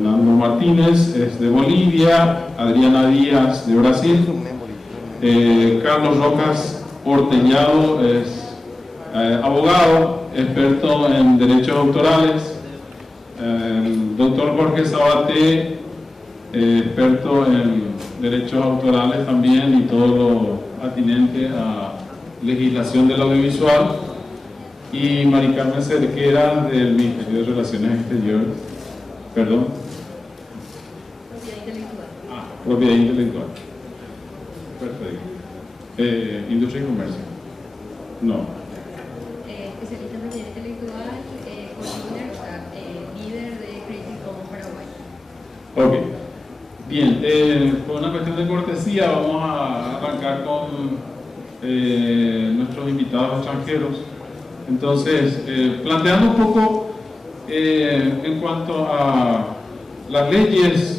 Fernando Martínez es de Bolivia, Adriana Díaz de Brasil, Carlos Rocas Orteñado es abogado, experto en derechos autorales, el doctor Jorge Sabaté, experto en derechos autorales también y todo lo atinente a legislación del audiovisual, y Mari Carmen Cerquera del Ministerio de Relaciones Exteriores, perdón. Propiedad intelectual. Perfecto. Industria y comercio. No. Especialista en propiedad intelectual, líder de Creative Commons Paraguay. Ok. Bien, por una cuestión de cortesía vamos a arrancar con nuestros invitados extranjeros. Entonces, planteando un poco en cuanto a las leyes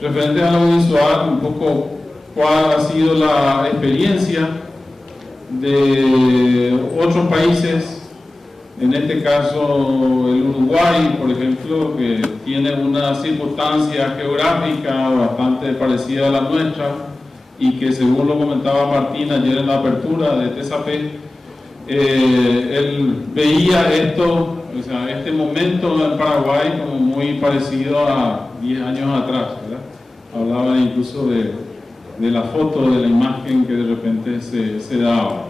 referentes al audiovisual, un poco cuál ha sido la experiencia de otros países, en este caso el Uruguay, por ejemplo, que tiene una circunstancia geográfica bastante parecida a la nuestra y que, según lo comentaba Martín ayer en la apertura de TSAP, él veía esto, o sea, este momento en Paraguay como muy parecido a 10 años atrás, ¿verdad? Hablaba incluso de la foto, de la imagen que de repente se daba.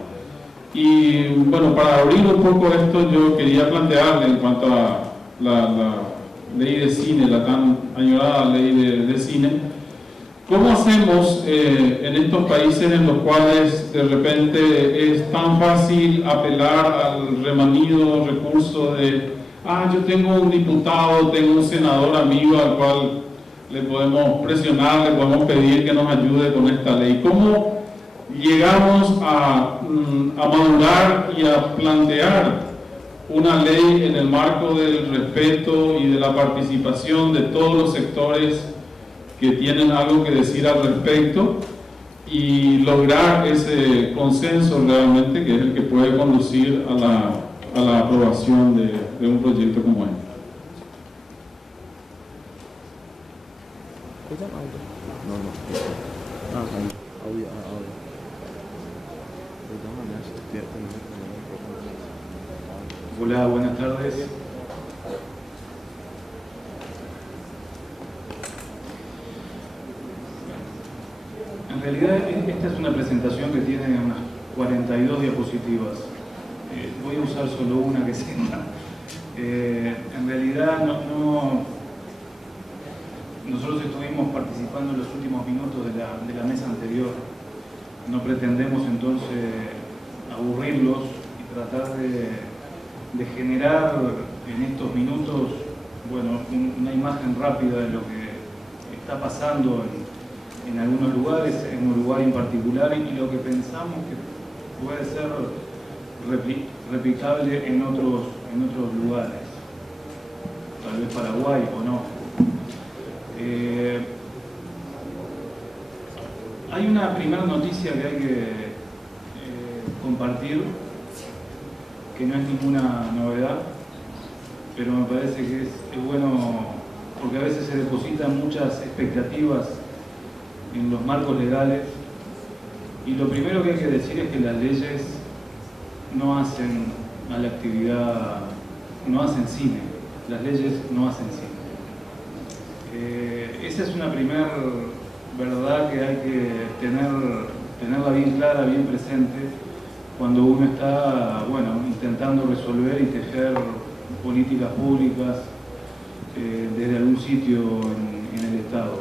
Y bueno, para abrir un poco esto, yo quería plantearle en cuanto a la ley de cine, la tan añorada ley de cine, ¿cómo hacemos en estos países en los cuales de repente es tan fácil apelar al remanido recurso de yo tengo un diputado, tengo un senador amigo al cual le podemos presionar, le podemos pedir que nos ayude con esta ley? ¿Cómo llegamos a madurar y a plantear una ley en el marco del respeto y de la participación de todos los sectores que tienen algo que decir al respecto, y lograr ese consenso realmente que es el que puede conducir a la aprobación de un proyecto como este? Hola, buenas tardes. En realidad esta es una presentación que tiene unas 42 diapositivas. Voy a usar solo una que sienta. En realidad nosotros estuvimos participando en los últimos minutos de la mesa anterior. No pretendemos entonces aburrirlos y tratar de generar en estos minutos, bueno, una imagen rápida de lo que está pasando en algunos lugares, en Uruguay en particular, y lo que pensamos que puede ser replicable en otros lugares, tal vez Paraguay o no. Hay una primera noticia que hay que compartir, que no es ninguna novedad, pero me parece que es bueno, porque a veces se depositan muchas expectativas en los marcos legales, y lo primero que hay que decir es que las leyes no hacen a la actividad, no hacen cine, las leyes no hacen cine. Esa es una primera verdad que hay que tenerla bien clara, bien presente, cuando uno está, bueno, intentando resolver y tejer políticas públicas desde algún sitio en el Estado.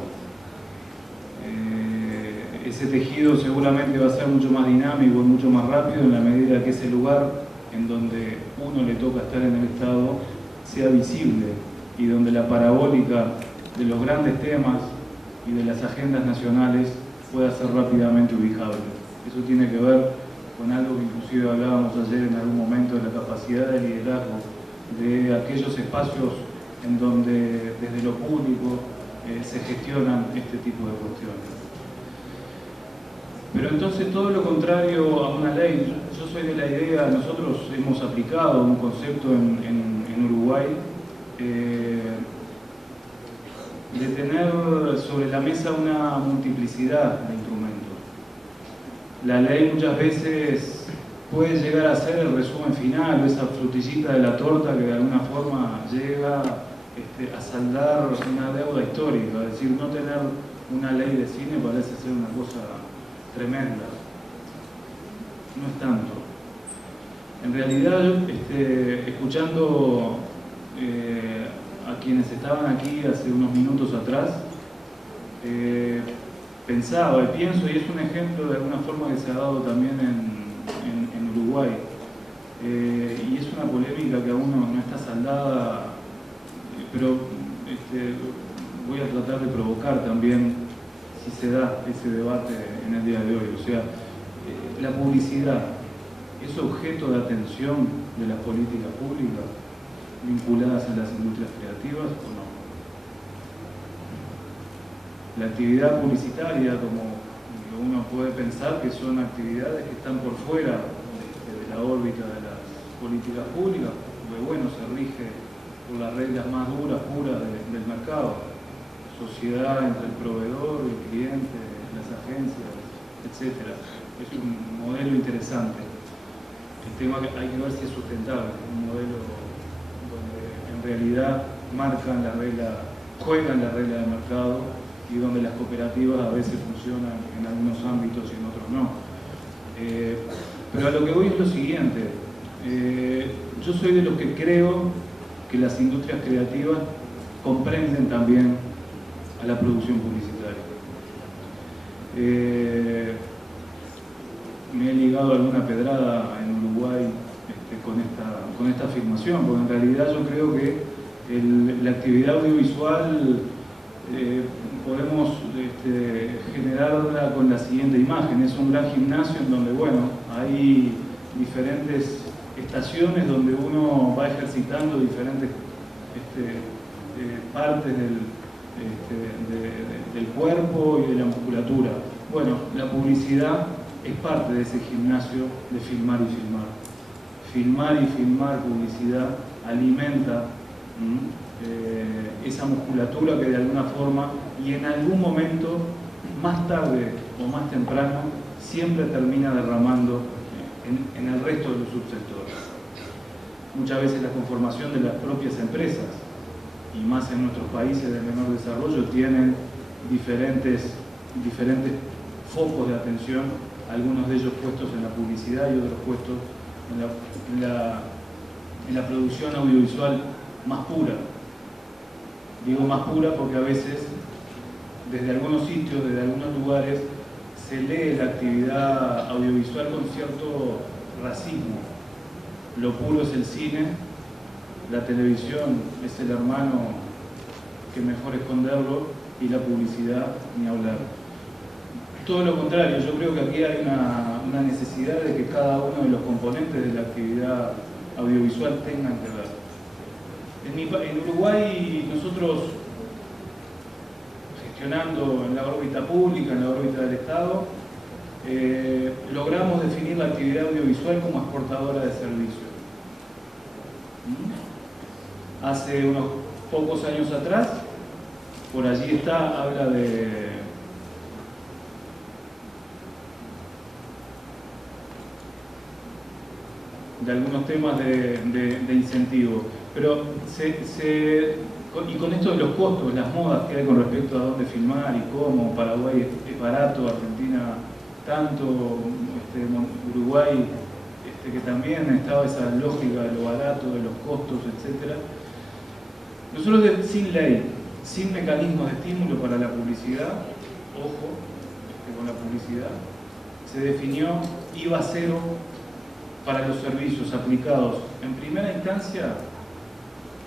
Ese tejido seguramente va a ser mucho más dinámico y mucho más rápido en la medida que ese lugar en donde uno le toca estar en el Estado sea visible, y donde la parabólica de los grandes temas y de las agendas nacionales pueda ser rápidamente ubicable. Eso tiene que ver con algo que inclusive hablábamos ayer en algún momento, de la capacidad de liderazgo de aquellos espacios en donde desde lo público se gestionan este tipo de cuestiones. Pero entonces todo lo contrario a una ley. Yo soy de la idea, nosotros hemos aplicado un concepto en Uruguay de tener sobre la mesa una multiplicidad de instrumentos. La ley muchas veces puede llegar a ser el resumen final, esa frutillita de la torta que de alguna forma llega a saldar una deuda histórica. Es decir, no tener una ley de cine parece ser una cosa tremenda. No es tanto. En realidad, escuchando a quienes estaban aquí hace unos minutos atrás, pensaba y pienso, y es un ejemplo de alguna forma que se ha dado también en Uruguay, y es una polémica que aún no está saldada, pero voy a tratar de provocar también si se da ese debate en el día de hoy. O sea, la publicidad es objeto de atención de las políticas públicas vinculadas a las industrias creativas o no. La actividad publicitaria, como uno puede pensar que son actividades que están por fuera de la órbita de las políticas públicas, porque bueno, se rige por las reglas más duras, puras del mercado, sociedad entre el proveedor, el cliente, las agencias, etc. Es un modelo interesante. El tema que hay que ver si es sustentable, un modelo donde en realidad marcan la regla, juegan la regla del mercado y donde las cooperativas a veces funcionan en algunos ámbitos y en otros no. Pero a lo que voy es lo siguiente. Yo soy de los que creo que las industrias creativas comprenden también a la producción publicitaria. Me he ligado alguna pedrada en Uruguay con esta afirmación, porque en realidad yo creo que la actividad audiovisual podemos generarla con la siguiente imagen. Es un gran gimnasio en donde, bueno, hay diferentes estaciones donde uno va ejercitando diferentes partes del cuerpo y de la musculatura. Bueno, la publicidad es parte de ese gimnasio de filmar y filmar. Filmar y filmar publicidad alimenta esa musculatura que de alguna forma y en algún momento, más tarde o más temprano, siempre termina derramando en el resto de los subsectores. Muchas veces la conformación de las propias empresas, y más en nuestros países de menor desarrollo, tienen diferentes focos de atención, algunos de ellos puestos en la publicidad y otros puestos en la producción audiovisual más pura. Digo más pura porque a veces, desde algunos sitios, desde algunos lugares, se lee la actividad audiovisual con cierto racismo. Lo puro es el cine, la televisión es el hermano que mejor esconderlo y la publicidad ni hablar. Todo lo contrario, yo creo que aquí hay una necesidad de que cada uno de los componentes de la actividad audiovisual tengan que ver. En Uruguay nosotros, gestionando en la órbita pública, en la órbita del Estado, logramos definir la actividad audiovisual como exportadora de servicios. Hace unos pocos años atrás, por allí está, habla de algunos temas de incentivo, pero y con esto de los costos, las modas que hay con respecto a dónde filmar y cómo, Paraguay es barato, Argentina tanto, Uruguay que también estaba esa lógica de lo barato, de los costos, etc. Nosotros sin ley, sin mecanismos de estímulo para la publicidad, ojo, con la publicidad, se definió IVA cero para los servicios aplicados en primera instancia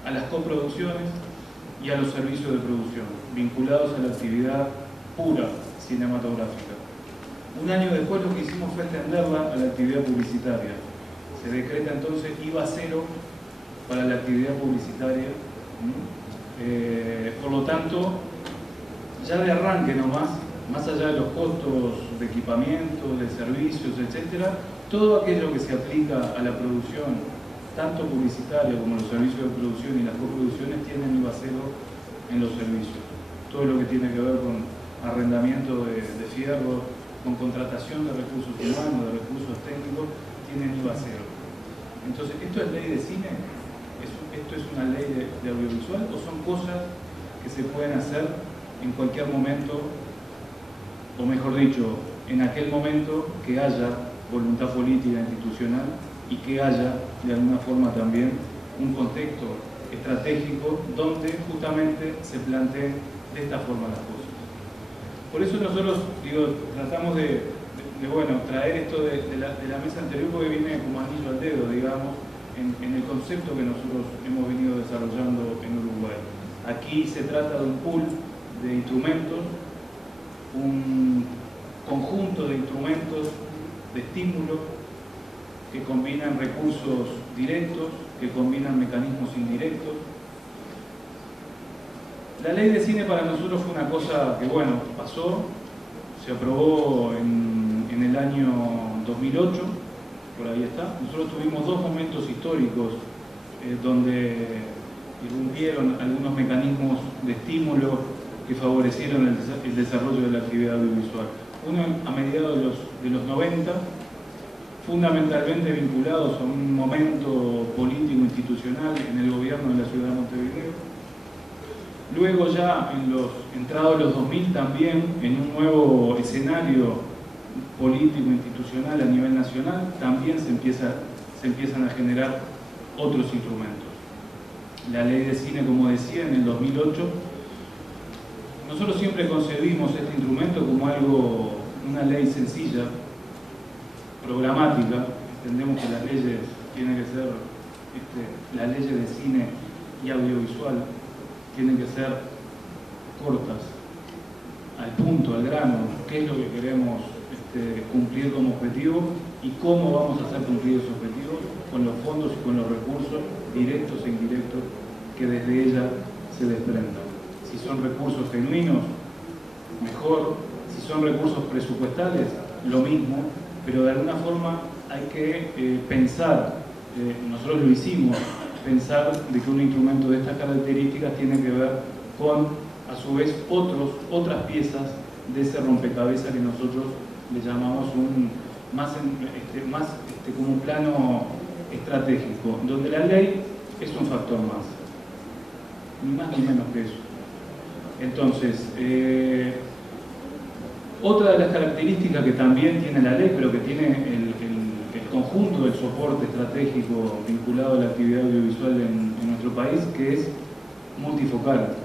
a las coproducciones y a los servicios de producción, vinculados a la actividad pura cinematográfica. Un año después lo que hicimos fue extenderla a la actividad publicitaria. Se decreta entonces IVA cero para la actividad publicitaria. Por lo tanto, ya de arranque nomás, más allá de los costos de equipamiento, de servicios, etc., todo aquello que se aplica a la producción, tanto publicitaria como los servicios de producción y las coproducciones, tienen IVA cero en los servicios. todo lo que tiene que ver con arrendamiento de fierro, con contratación de recursos humanos, de recursos técnicos, tienen IVA cero. Entonces, ¿esto es ley de cine? ¿Esto es una ley de audiovisual? ¿O son cosas que se pueden hacer en cualquier momento, o mejor dicho, en aquel momento que haya voluntad política institucional y que haya, de alguna forma también, un contexto estratégico donde justamente se planteen de esta forma las cosas? Por eso nosotros, tratamos de traer esto de la mesa anterior, porque viene como anillo al dedo, digamos, en el concepto que nosotros hemos venido desarrollando en Uruguay. Aquí se trata de un pool de instrumentos, un conjunto de instrumentos, de estímulos, que combinan recursos directos, que combinan mecanismos indirectos. La ley de cine para nosotros fue una cosa que, pasó, se aprobó en el año 2008, por ahí está. Nosotros tuvimos dos momentos históricos donde irrumpieron algunos mecanismos de estímulo que favorecieron el desarrollo de la actividad audiovisual. Uno a mediados de los 90, fundamentalmente vinculados a un momento político institucional en el gobierno de la ciudad de Montevideo. Luego ya entrados los 2000 también en un nuevo escenario político institucional a nivel nacional, también se empiezan a generar otros instrumentos. La ley de cine, como decía, en el 2008, nosotros siempre concebimos este instrumento como una ley sencilla, programática. Entendemos que las leyes tienen que ser, las leyes de cine y audiovisual tienen que ser cortas, al punto, al grano, qué es lo que queremos cumplir como objetivo y cómo vamos a hacer cumplir esos objetivos con los fondos y con los recursos directos e indirectos que desde ella se desprendan. Si son recursos genuinos, mejor. Si son recursos presupuestales, lo mismo. Pero de alguna forma hay que pensar, nosotros lo hicimos, pensar de que un instrumento de estas características tiene que ver con, a su vez, otras piezas de ese rompecabezas que nosotros le llamamos como un plano estratégico, donde la ley es un factor más, ni más ni menos que eso. Entonces, otra de las características que también tiene la ley, pero que tiene el conjunto del soporte estratégico vinculado a la actividad audiovisual en nuestro país, que es multifocal.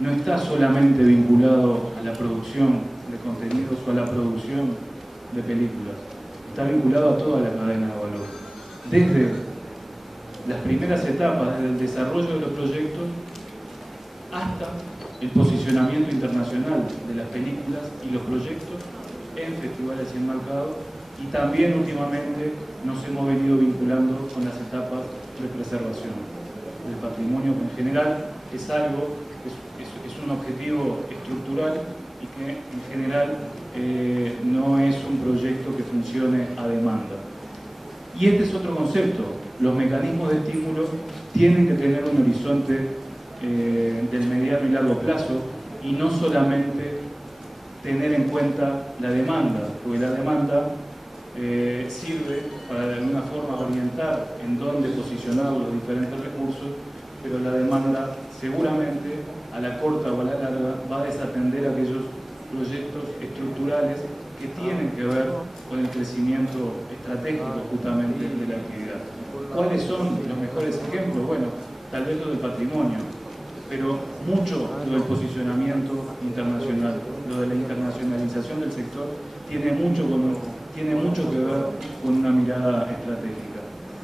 No está solamente vinculado a la producción de contenidos o a la producción de películas, está vinculado a toda la cadena de valor. Desde las primeras etapas, desde el desarrollo de los proyectos hasta el posicionamiento internacional de las películas y los proyectos en festivales y en mercados, y también últimamente nos hemos venido vinculando con las etapas de preservación del patrimonio, que en general es algo, es un objetivo estructural y que en general no es un proyecto que funcione a demanda. Y este es otro concepto: los mecanismos de estímulo tienen que tener un horizonte del mediano y largo plazo y no solamente tener en cuenta la demanda, porque la demanda sirve para de alguna forma orientar en dónde posicionar los diferentes recursos, pero la demanda seguramente a la corta o a la larga va a desatender aquellos proyectos estructurales que tienen que ver con el crecimiento estratégico justamente de la actividad. ¿Cuáles son los mejores ejemplos? Bueno, tal vez lo del patrimonio, pero mucho lo del posicionamiento internacional, lo de la internacionalización del sector tiene mucho que ver con una mirada estratégica.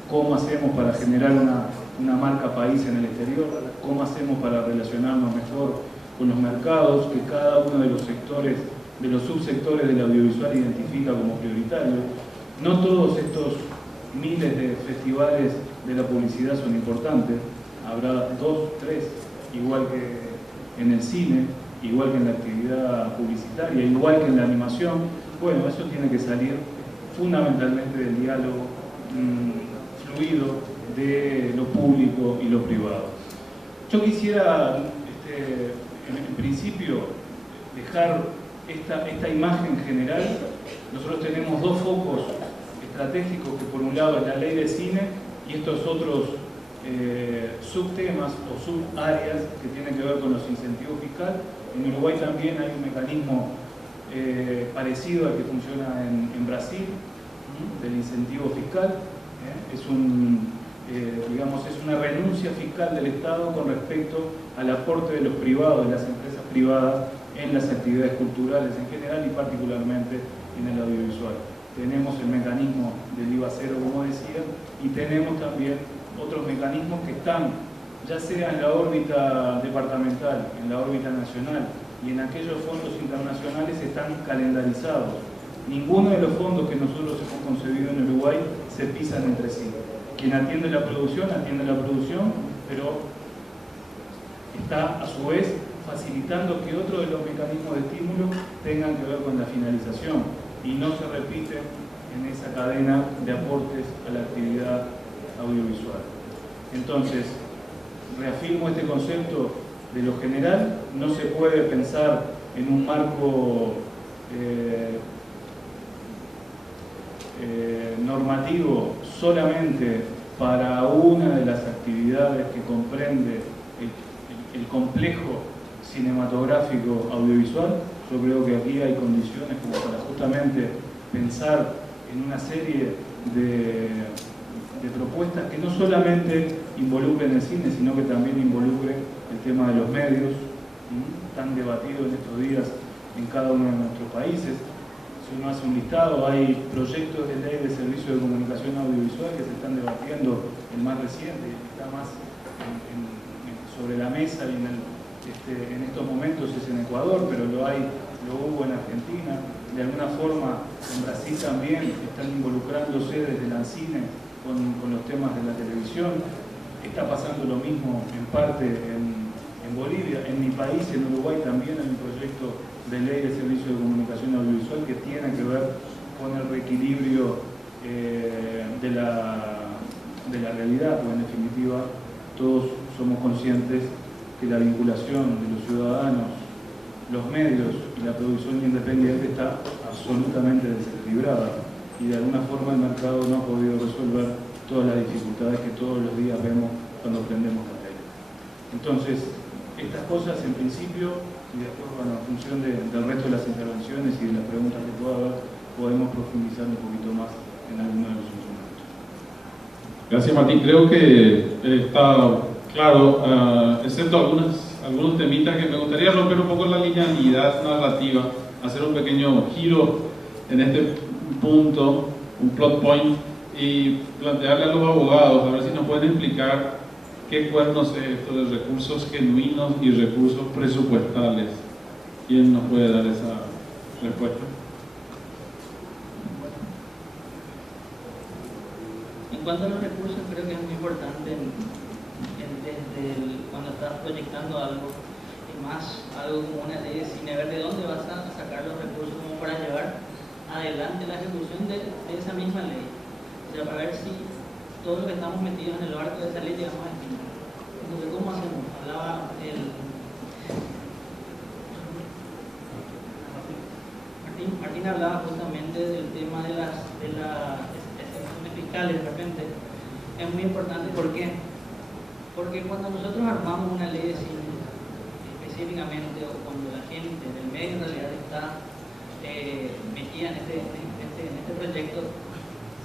¿Cómo hacemos para generar una marca país en el exterior? ¿Cómo hacemos para relacionarnos mejor con los mercados que cada uno de los sectores, de los subsectores del audiovisual identifica como prioritarios? No todos estos miles de festivales de la publicidad son importantes, habrá 2, 3, igual que en el cine, igual que en la actividad publicitaria, igual que en la animación. Bueno, eso tiene que salir fundamentalmente del diálogo fluido de lo público y lo privado. Yo quisiera en principio, dejar esta imagen general. Nosotros tenemos dos focos estratégicos, que por un lado es la ley de cine y estos otros subtemas o subáreas que tienen que ver con los incentivos fiscales. En Uruguay también hay un mecanismo parecido al que funciona en Brasil, del incentivo fiscal. Digamos, es una renuncia fiscal del Estado con respecto al aporte de los privados, de las empresas privadas, en las actividades culturales en general y particularmente en el audiovisual. Tenemos el mecanismo del IVA cero, como decía, y tenemos también otros mecanismos que están, ya sea en la órbita departamental, en la órbita nacional y en aquellos fondos internacionales, están calendarizados. Ninguno de los fondos que nosotros hemos concebido en Uruguay se pisan entre sí. Quien atiende la producción, pero está a su vez facilitando que otro de los mecanismos de estímulo tengan que ver con la finalización y no se repiten en esa cadena de aportes a la actividad audiovisual. Entonces, reafirmo este concepto de lo general. No se puede pensar en un marco normativo solamente para una de las actividades que comprende el complejo cinematográfico audiovisual. Yo creo que aquí hay condiciones como para justamente pensar en una serie de propuestas que no solamente involucren el cine, sino que también involucren el tema de los medios, tan debatido en estos días en cada uno de nuestros países. Si uno hace un listado, hay proyectos de ley de servicio de comunicación audiovisual que se están debatiendo, el más reciente, el que está más sobre la mesa y en estos momentos es en Ecuador, pero lo hubo en Argentina. De alguna forma en Brasil también están involucrándose desde la ANCINE con los temas de la televisión. Está pasando lo mismo en parte en Bolivia. En mi país, en Uruguay, también hay un proyecto de ley de servicio de comunicación audiovisual que tiene que ver con el reequilibrio de la realidad, porque en definitiva todos somos conscientes que la vinculación de los ciudadanos, los medios y la producción independiente está absolutamente desequilibrada y de alguna forma el mercado no ha podido resolver todas las dificultades que todos los días vemos cuando prendemos la tele. Entonces, estas cosas en principio, y después, bueno, en función del resto de las intervenciones y de las preguntas que pueda haber, podemos profundizar un poquito más en alguno de los instrumentos. Gracias, Martín. Creo que está claro, excepto algunos temitas que me gustaría romper un poco la linealidad narrativa, hacer un pequeño giro en este punto, un plot point, y plantearle a los abogados, a ver si nos pueden explicar qué cuernos es esto de recursos genuinos y recursos presupuestales. ¿Quién nos puede dar esa respuesta? En cuanto a los recursos, creo que es muy importante cuando estás proyectando algo, y más algo como una ley de cine, ver de dónde vas a sacar los recursos como para llevar adelante la ejecución de esa misma ley. O sea, para ver si todos los que estamos metidos en el barco de esa ley llegamos al final. Entonces, ¿cómo hacemos? Martín hablaba justamente del tema de las excepciones fiscales. De repente es muy importante. ¿Por qué? Porque cuando nosotros armamos una ley de cine específicamente, o cuando la gente del medio en realidad está metida en este proyecto,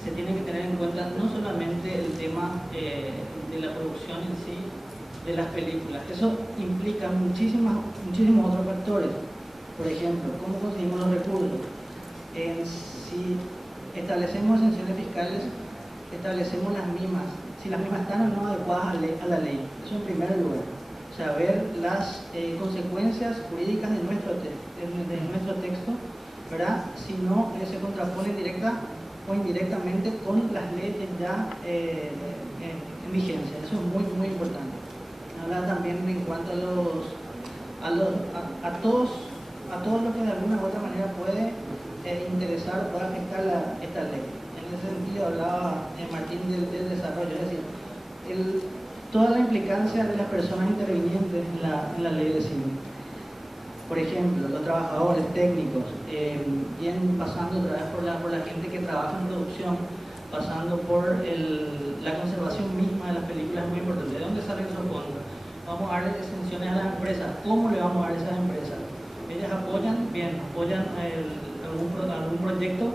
se tiene que tener en cuenta no solamente el tema de la producción en sí de las películas. Eso implica muchísimos otros factores. Por ejemplo, ¿cómo conseguimos los recursos? Si establecemos exenciones fiscales, establecemos las mismas, si las mismas están o no adecuadas a la ley. Eso en primer lugar. O sea, ver las consecuencias jurídicas de nuestro texto, ¿verdad? Si no se contraponen directa o indirectamente con las leyes ya en vigencia. Eso es muy, muy importante. Hablar también en cuanto a todos los que de alguna u otra manera puede interesar o puede afectar esta ley. En ese sentido hablaba Martín del desarrollo, es decir, toda la implicancia de las personas intervinientes en la ley de cine. Por ejemplo, los trabajadores técnicos, vienen pasando otra vez por la gente que trabaja en producción, pasando por la conservación misma de las películas, es muy importante. ¿De dónde salen esos fondos? Vamos a darle exenciones a las empresas. ¿Cómo le vamos a dar a esas empresas? Ellas apoyan, bien, apoyan algún proyecto,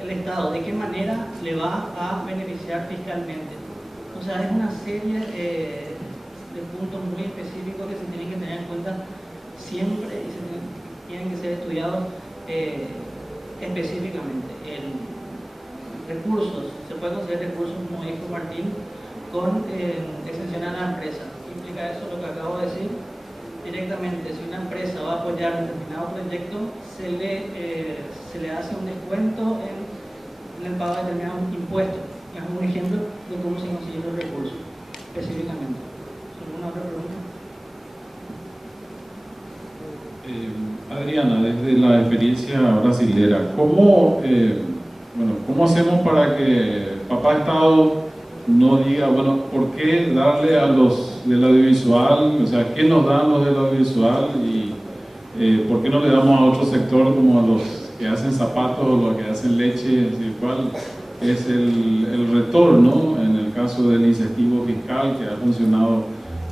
el Estado, ¿de qué manera le va a beneficiar fiscalmente? O sea, es una serie de puntos muy específicos que se tienen que tener en cuenta siempre y tienen que ser estudiados específicamente. Recursos, se puede conseguir recursos, como dijo Martín, con exención a la empresa. ¿Qué implica eso? Lo que acabo de decir. Directamente, si una empresa va a apoyar un determinado proyecto, se le hace un descuento en el pago de determinados impuestos. Es un ejemplo de cómo se consiguen los recursos, específicamente. ¿Alguna otra pregunta? Adriana, desde la experiencia brasilera, ¿cómo hacemos para que Papá Estado no diga, bueno, ¿por qué darle a los del audiovisual? O sea, ¿qué nos dan los del audiovisual? Y ¿por qué no le damos a otro sector como a los que hacen zapatos o los que hacen leche? Así, ¿cuál es el retorno en el caso del incentivo fiscal que ha funcionado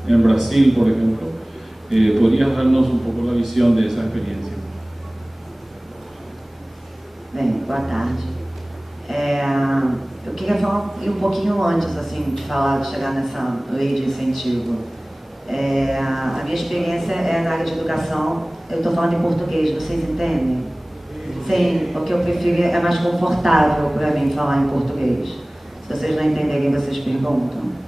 en Brasil, por ejemplo? ¿Podrías darnos un poco la visión de esa experiencia? Bem, boa tarde. Eu queria falar um pouquinho antes, assim, de chegar nessa lei de incentivo. A minha experiência é na área de educação. Eu estou falando em português, vocês entendem? Sim, porque eu prefiro, é mais confortável para mim falar em português. Se vocês não entenderem, vocês perguntam.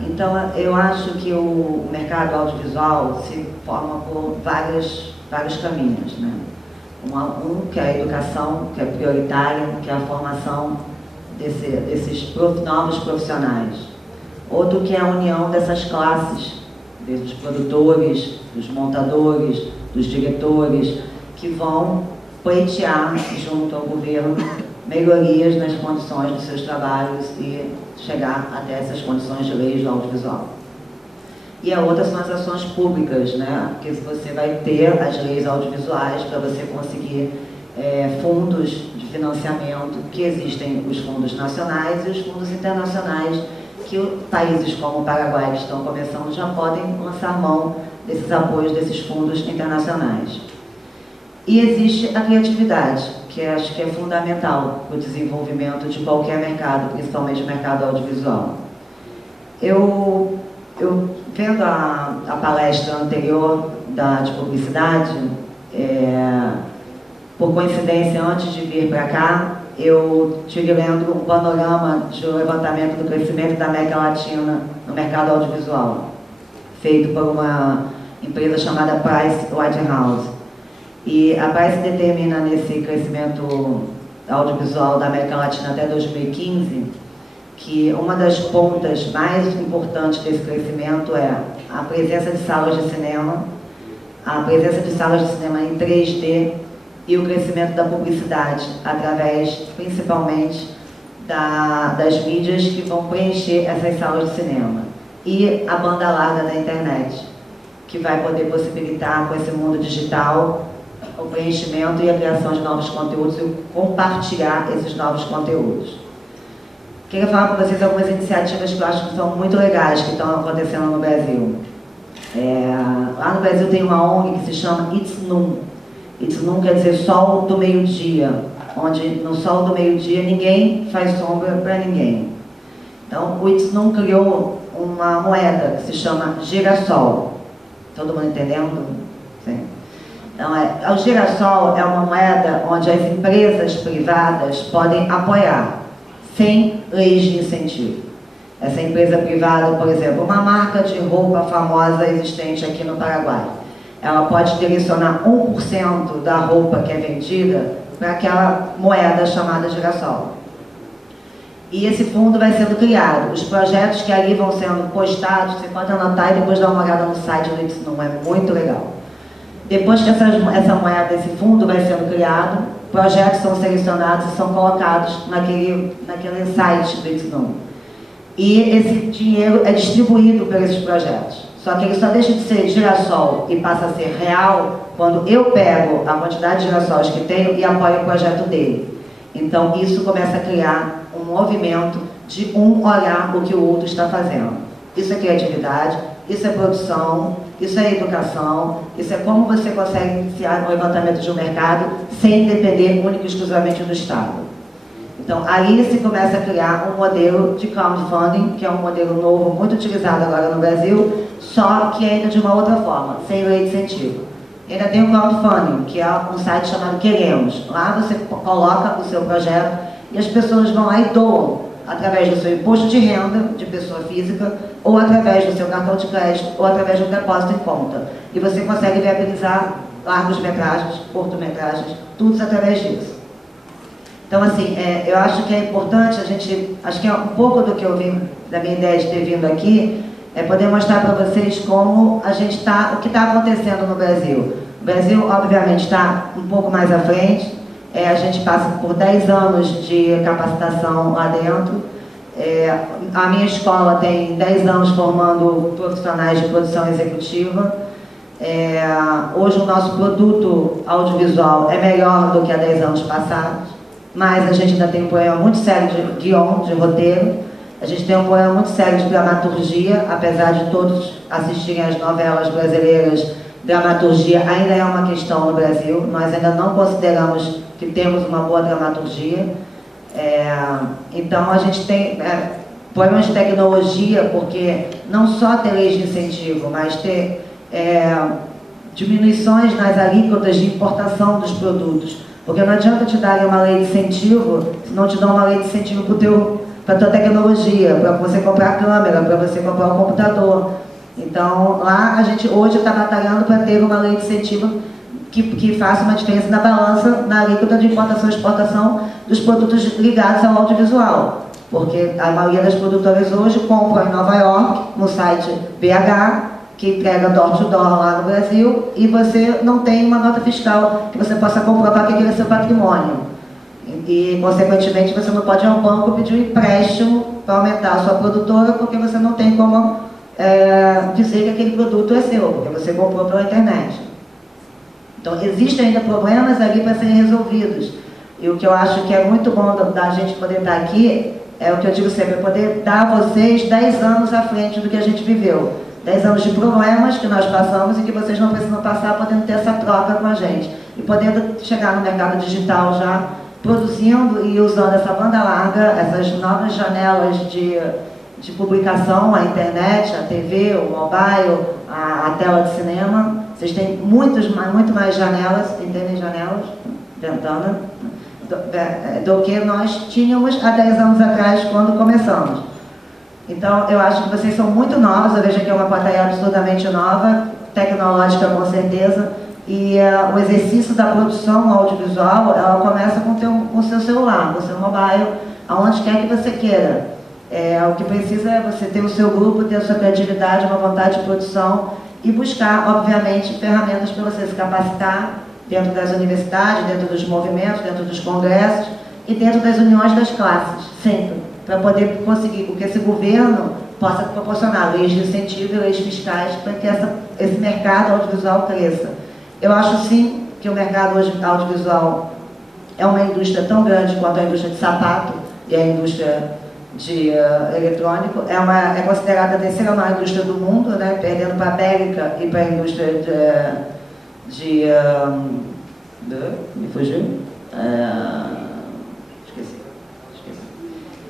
Então, eu acho que o mercado audiovisual se forma por vários caminhos, né? Um que é a educação, que é prioritária, que é a formação desses novos profissionais. Outro que é a união dessas classes, dos produtores, dos montadores, dos diretores, que vão pleitear junto ao governo melhorias nas condições dos seus trabalhos e chegar até essas condições de leis do audiovisual. E a outra são as ações públicas, né? Porque você vai ter as leis audiovisuais para você conseguir fundos de financiamento, que existem os fundos nacionais e os fundos internacionais, que países como o Paraguai, que estão começando, já podem lançar mão desses apoios desses fundos internacionais. E existe a criatividade, que acho que é fundamental para o desenvolvimento de qualquer mercado, principalmente o mercado audiovisual. Eu vendo a palestra anterior de publicidade, por coincidência, antes de vir para cá, eu estive lendo um panorama de levantamento do crescimento da América Latina no mercado audiovisual, feito por uma empresa chamada Pricewaterhouse. E a Price determina nesse crescimento audiovisual da América Latina até 2015, que uma das pontas mais importantes desse crescimento é a presença de salas de cinema, a presença de salas de cinema em 3D e o crescimento da publicidade, através, principalmente, das mídias que vão preencher essas salas de cinema. E a banda larga da internet, que vai poder possibilitar, com esse mundo digital, o preenchimento e a criação de novos conteúdos e compartilhar esses novos conteúdos. Queria falar com vocês algumas iniciativas que eu acho que são muito legais, que estão acontecendo no Brasil. Lá no Brasil tem uma ONG que se chama Itznum. Itznum quer dizer sol do meio-dia, onde no sol do meio-dia ninguém faz sombra para ninguém. Então, o Itznum criou uma moeda que se chama girassol. Todo mundo entendendo? Sim. Então, o girassol é uma moeda onde as empresas privadas podem apoiar, sem leis de incentivo. Essa empresa privada, por exemplo, uma marca de roupa famosa existente aqui no Paraguai, ela pode direcionar 1% da roupa que é vendida para aquela moeda chamada girassol. E esse fundo vai sendo criado. Os projetos que ali vão sendo postados, você pode anotar e depois dar uma olhada no site do Itznum, é muito legal. Depois que essa moeda, esse fundo vai sendo criado, projetos são selecionados e são colocados naquele site do Itznum. E esse dinheiro é distribuído por esses projetos. Só que ele só deixa de ser girassol e passa a ser real quando eu pego a quantidade de girassóis que tenho e apoio o projeto dele. Então, isso começa a criar um movimento de um olhar o que o outro está fazendo. Isso é criatividade, isso é produção, isso é educação, isso é como você consegue iniciar um levantamento de um mercado sem depender única e exclusivamente do Estado. Então, aí se começa a criar um modelo de crowdfunding, que é um modelo novo, muito utilizado agora no Brasil, só que ainda de uma outra forma, sem lei de incentivo. Ainda tem o crowdfunding, que é um site chamado Queremos. Lá você coloca o seu projeto e as pessoas vão lá e doam, através do seu imposto de renda, de pessoa física, ou através do seu cartão de crédito, ou através de um depósito em conta. E você consegue viabilizar largos-metragens, curto-metragens, tudo através disso. Então, assim, eu acho que é importante a gente, acho que é um pouco do que eu vi, da minha ideia de ter vindo aqui, é poder mostrar para vocês como a gente está, o que está acontecendo no Brasil. O Brasil, obviamente, está um pouco mais à frente, a gente passa por 10 anos de capacitação lá dentro. A minha escola tem 10 anos formando profissionais de produção executiva. Hoje o nosso produto audiovisual é melhor do que há 10 anos passados, mas a gente ainda tem um problema muito sério de guion, de roteiro. A gente tem um problema muito sério de dramaturgia, apesar de todos assistirem às novelas brasileiras, dramaturgia ainda é uma questão no Brasil. Nós ainda não consideramos que temos uma boa dramaturgia. Então a gente tem problemas de tecnologia, porque não só ter leis de incentivo, mas ter diminuições nas alíquotas de importação dos produtos. Porque não adianta te darem uma lei de incentivo se não te dão uma lei de incentivo para a tua tecnologia, para você comprar a câmera, para você comprar o computador. Então, lá a gente hoje está batalhando para ter uma lei de incentivo que faça uma diferença na balança, na alíquota de importação e exportação dos produtos ligados ao audiovisual. Porque a maioria das produtoras hoje compram em Nova York, no site BH, que entrega door to door lá no Brasil, e você não tem uma nota fiscal que você possa comprovar que aquele é seu patrimônio. E, consequentemente, você não pode ir ao banco pedir um empréstimo para aumentar a sua produtora, porque você não tem como dizer que aquele produto é seu, porque você comprou pela internet. Então, existem ainda problemas ali para serem resolvidos. E o que eu acho que é muito bom da gente poder estar aqui, é o que eu digo sempre, é poder dar a vocês 10 anos à frente do que a gente viveu. 10 anos de problemas que nós passamos e que vocês não precisam passar, podendo ter essa troca com a gente. E podendo chegar no mercado digital já, produzindo e usando essa banda larga, essas novas janelas de publicação, a internet, a TV, o mobile, a tela de cinema. Vocês têm muito mais janelas, entendem janelas? Ventana, do que nós tínhamos há 10 anos atrás, quando começamos. Então, eu acho que vocês são muito novos, eu vejo que é uma plateia absurdamente nova, tecnológica com certeza, e o exercício da produção audiovisual, ela começa com o seu celular, com o seu mobile, aonde quer que você queira. O que precisa é você ter o seu grupo, ter a sua criatividade, uma vontade de produção e buscar, obviamente, ferramentas para você se capacitar dentro das universidades, dentro dos movimentos, dentro dos congressos e dentro das uniões das classes, sempre. Para poder conseguir que esse governo possa proporcionar leis de incentivo e leis fiscais para que esse mercado audiovisual cresça. Eu acho sim que o mercado audiovisual é uma indústria tão grande quanto a indústria de sapato e a indústria de eletrônico. É considerada a terceira maior indústria do mundo, né, perdendo para a América e para a indústria me fugiu?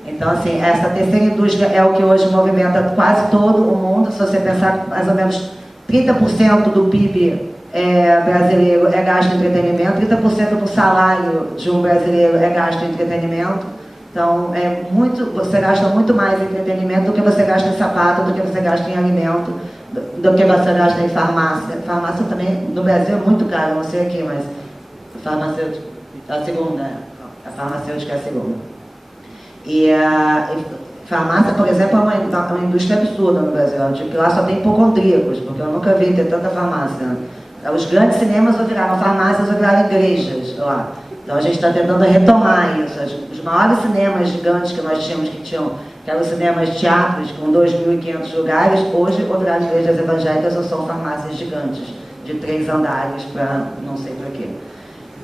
Então, assim, essa terceira indústria é o que hoje movimenta quase todo o mundo. Se você pensar, mais ou menos 30% do PIB brasileiro é gasto em entretenimento, 30% do salário de um brasileiro é gasto em entretenimento. Então, você gasta muito mais em entretenimento do que você gasta em sapato, do que você gasta em alimento, do que você gasta em farmácia. Farmácia também, no Brasil, é muito caro, não sei aqui, mas farmacêutico, a segunda, a farmacêutica é a segunda. E farmácia, por exemplo, é uma indústria absurda no Brasil. Eu digo que lá só tem hipocondríacos, porque eu nunca vi ter tanta farmácia. Os grandes cinemas ou viraram farmácias ou viraram igrejas lá. Então a gente está tentando retomar isso. Os maiores cinemas gigantes que nós tínhamos, que tinham que eram cinemas teatros com 2.500 lugares, hoje ou viraram igrejas evangélicas ou são farmácias gigantes, de 3 andares para não sei para quê.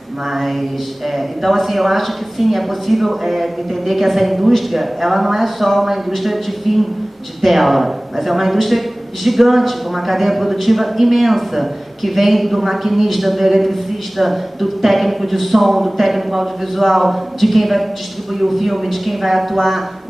Mas, então assim, eu acho que sim, é possível entender que essa indústria, ela não é só uma indústria de fim de tela, mas é uma indústria gigante, com uma cadeia produtiva imensa, que vem do maquinista, do eletricista, do técnico de som, do técnico audiovisual, de quem vai distribuir o filme, de quem vai atuar,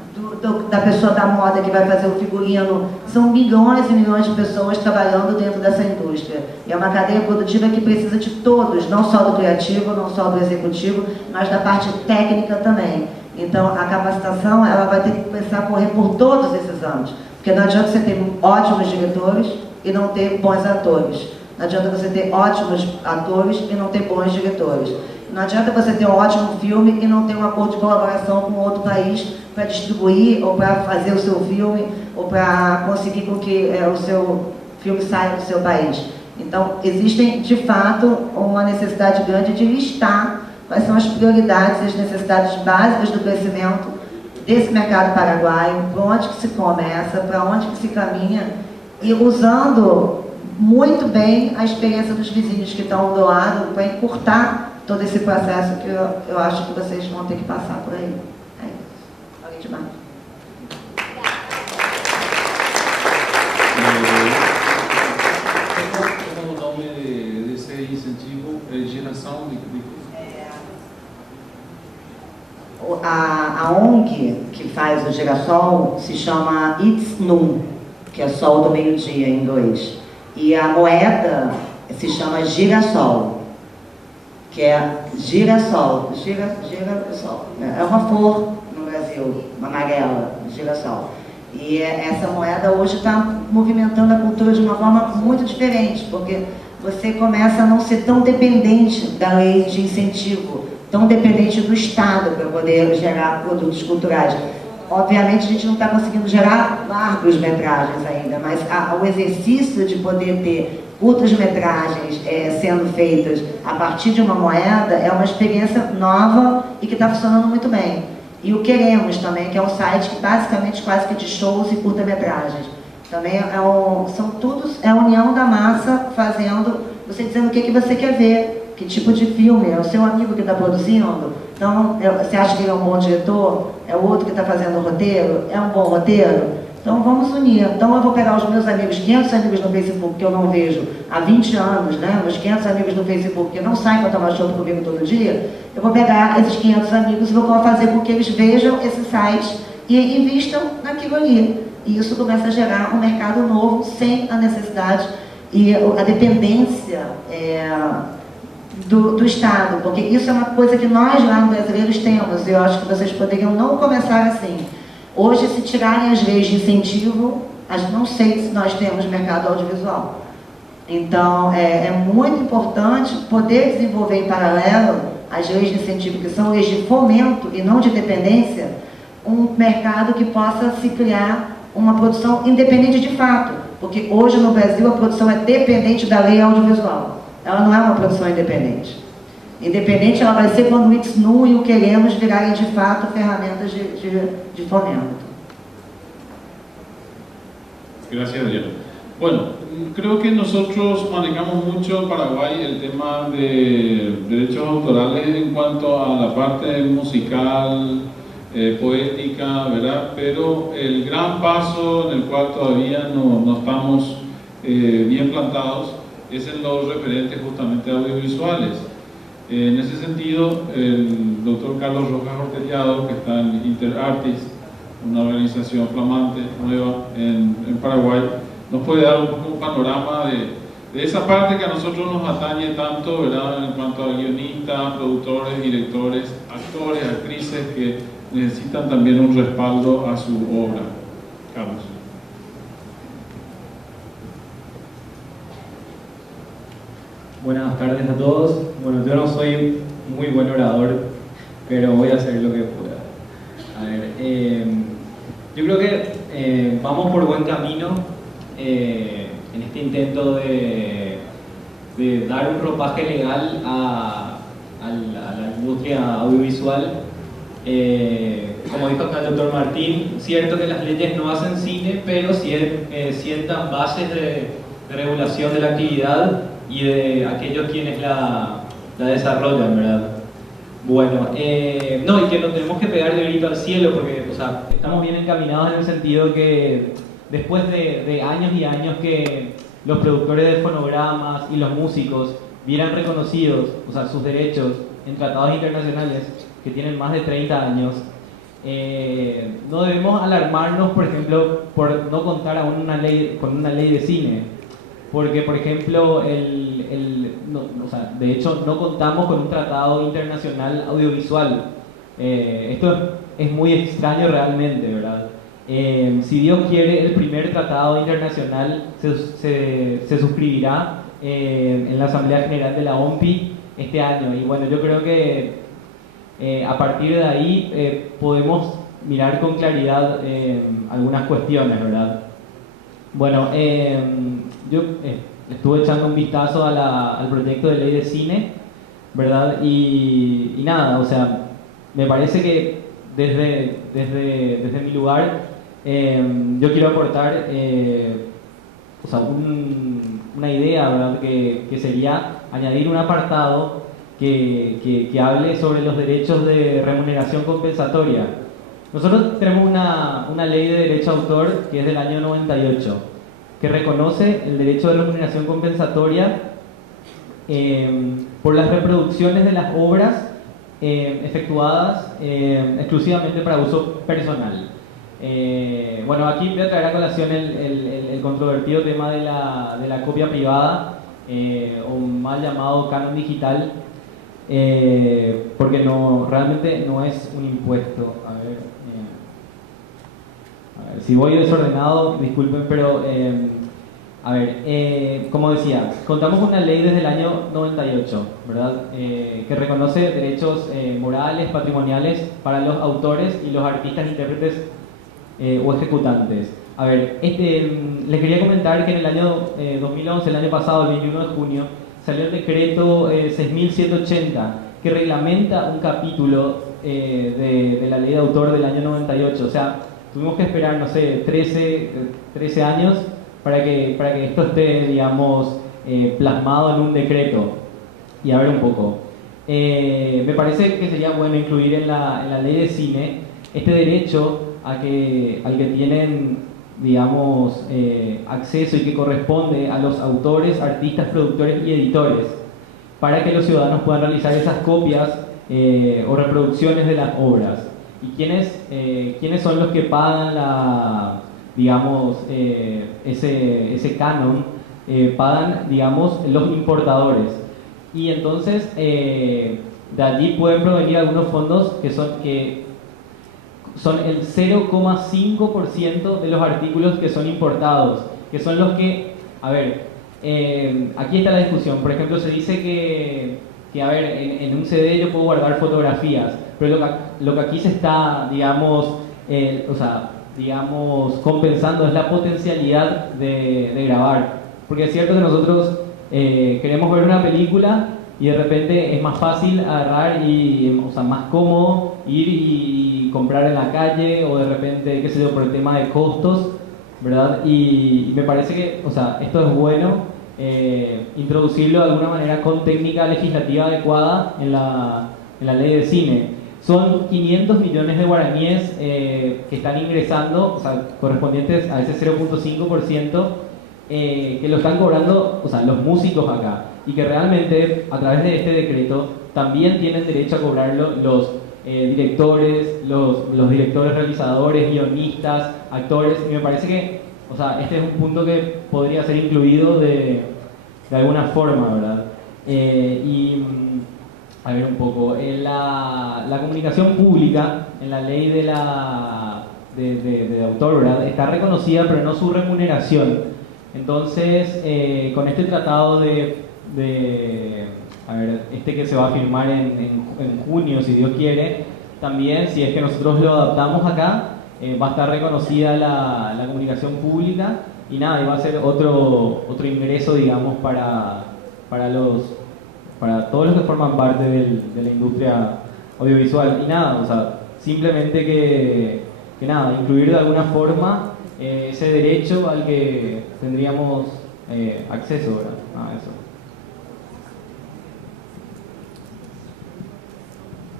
da pessoa da moda que vai fazer o figurino. São milhões e milhões de pessoas trabalhando dentro dessa indústria. E é uma cadeia produtiva que precisa de todos, não só do criativo, não só do executivo, mas da parte técnica também. Então, a capacitação, ela vai ter que começar a correr por todos esses anos. Porque não adianta você ter ótimos diretores e não ter bons atores. Não adianta você ter ótimos atores e não ter bons diretores. Não adianta você ter um ótimo filme e não ter um acordo de colaboração com outro país para distribuir ou para fazer o seu filme ou para conseguir com que o seu filme saia do seu país. Então, existem, de fato, uma necessidade grande de listar quais são as prioridades e as necessidades básicas do crescimento desse mercado paraguaio, para onde que se começa, para onde que se caminha, e usando muito bem a experiência dos vizinhos que estão do lado para encurtar todo esse processo que eu acho que vocês vão ter que passar por aí. É isso. Alguém de mais? Como o nome desse incentivo é geração de A ONG que faz o Girassol se chama It's Noon, que é sol do meio-dia em inglês. E a moeda se chama Girassol, que é girassol. Girassol. É uma flor no Brasil, uma amarela, girassol. E essa moeda hoje está movimentando a cultura de uma forma muito diferente, porque você começa a não ser tão dependente da lei de incentivo, tão dependente do Estado para poder gerar produtos culturais. Obviamente a gente não está conseguindo gerar largos metragens ainda, mas o exercício de poder ter curtas metragens sendo feitas a partir de uma moeda é uma experiência nova e que está funcionando muito bem. E o Queremos também, que é um site que basicamente quase que de shows e curta-metragens. Também são todos, é a união da massa fazendo, você dizendo o que você quer ver, que tipo de filme, é o seu amigo que está produzindo, então você acha que ele é um bom diretor, é o outro que está fazendo o roteiro, é um bom roteiro, então vamos unir. Então eu vou pegar os meus amigos, 500 amigos no Facebook que eu não vejo há 20 anos, né, meus 500 amigos no Facebook que não saem para tomar show comigo todo dia, eu vou pegar esses 500 amigos e vou fazer com que eles vejam esse site e invistam naquilo ali. E isso começa a gerar um mercado novo sem a necessidade e a dependência do Estado, porque isso é uma coisa que nós lá no brasileiros temos, e eu acho que vocês poderiam não começar assim. Hoje, se tirarem as leis de incentivo, não sei se nós temos mercado audiovisual. Então, é muito importante poder desenvolver em paralelo as leis de incentivo, que são leis de fomento e não de dependência, um mercado que possa se criar uma produção independente de fato, porque hoje no Brasil a produção é dependente da lei audiovisual. Ela não é uma produção independente. Independente ela vai ser quando o It's Noon e o Queremos virarem de fato ferramentas de fomento. Gracias, Adriana. Bueno, creo que nosotros manejamos mucho en Paraguay el tema de derechos autorales en cuanto a la parte musical, poética, ¿verdad? Pero el gran paso en el cual todavía no estamos bien plantados es en los referentes justamente audiovisuales. En ese sentido, el doctor Carlos Rojas Horteliado, que está en Interartist, una organización flamante, nueva en Paraguay, nos puede dar un poco un panorama de esa parte que a nosotros nos atañe tanto, ¿verdad? En cuanto a guionistas, productores, directores, actores, actrices que necesitan también un respaldo a su obra. Carlos. Buenas tardes a todos. Bueno, yo no soy muy buen orador, pero voy a hacer lo que pueda. A ver, yo creo que vamos por buen camino en este intento de dar un ropaje legal a la industria audiovisual. Como dijo acá el doctor Martín, cierto que las leyes no hacen cine, pero sí sientan bases de regulación de la actividad y de aquellos quienes la desarrollan, ¿verdad? Bueno, no, y que no tenemos que pegar de grito al cielo porque, o sea, estamos bien encaminados en el sentido que después de años y años que los productores de fonogramas y los músicos vieran reconocidos, o sea, sus derechos en tratados internacionales que tienen más de 30 años, no debemos alarmarnos, por ejemplo, por no contar aún con una ley de cine, porque, por ejemplo, o sea, de hecho, no contamos con un tratado internacional audiovisual. Esto es muy extraño realmente, ¿verdad? Si Dios quiere, el primer tratado internacional se suscribirá en la Asamblea General de la OMPI este año. Y bueno, yo creo que a partir de ahí podemos mirar con claridad algunas cuestiones, ¿verdad? Bueno, yo estuve echando un vistazo al proyecto de ley de cine, ¿verdad? Y nada, o sea, me parece que desde mi lugar yo quiero aportar o sea, una idea, ¿verdad? Que sería añadir un apartado que hable sobre los derechos de remuneración compensatoria. Nosotros tenemos una ley de derecho de autor que es del año 98, que reconoce el derecho de remuneración compensatoria por las reproducciones de las obras efectuadas exclusivamente para uso personal. Bueno, aquí voy a traer a colación el controvertido tema de la copia privada, o mal llamado canon digital, porque realmente no es un impuesto. A ver, si voy desordenado, disculpen, pero a ver, como decía, contamos con una ley desde el año 98, ¿verdad? Que reconoce derechos morales, patrimoniales para los autores y los artistas, intérpretes o ejecutantes. A ver, les quería comentar que en el año 2011, el año pasado, el 21 de junio, salió el decreto 6180, que reglamenta un capítulo de la ley de autor del año 98. O sea, tuvimos que esperar, no sé, 13 años para que esto esté, digamos, plasmado en un decreto. Y a ver un poco. Me parece que sería bueno incluir en la ley de cine este derecho al que tienen, digamos, acceso y que corresponde a los autores, artistas, productores y editores, para que los ciudadanos puedan realizar esas copias o reproducciones de las obras. ¿Y quiénes son los que pagan digamos, ese canon? Pagan, digamos, los importadores. Y entonces de allí pueden provenir algunos fondos que son el 0,5% de los artículos que son importados, que son los que, a ver, aquí está la discusión. Por ejemplo, se dice que a ver, en un CD yo puedo guardar fotografías, pero lo que aquí se está, digamos, o sea, digamos, compensando es la potencialidad de grabar. Porque es cierto que nosotros queremos ver una película y de repente es más fácil agarrar o sea, más cómodo ir y comprar en la calle, o de repente, qué sé yo, por el tema de costos, ¿verdad? Y me parece que, o sea, esto es bueno, introducirlo de alguna manera con técnica legislativa adecuada en la ley de cine. Son 500 millones de guaraníes que están ingresando, o sea, correspondientes a ese 0,5%, que lo están cobrando, o sea, los músicos acá, y que realmente a través de este decreto también tienen derecho a cobrarlo los directores, los directores, realizadores, guionistas, actores. Y me parece que, o sea, este es un punto que podría ser incluido de alguna forma, ¿verdad? A ver un poco, la comunicación pública en la ley de autor, ¿verdad? Está reconocida, pero no su remuneración. Entonces, con este tratado a ver, que se va a firmar en junio, si Dios quiere, también, si es que nosotros lo adaptamos acá, va a estar reconocida la comunicación pública, y nada, y va a ser otro ingreso, digamos, para todos los que forman parte de la industria audiovisual. Y nada, o sea, simplemente que nada, incluir de alguna forma ese derecho al que tendríamos acceso, ¿verdad? A eso.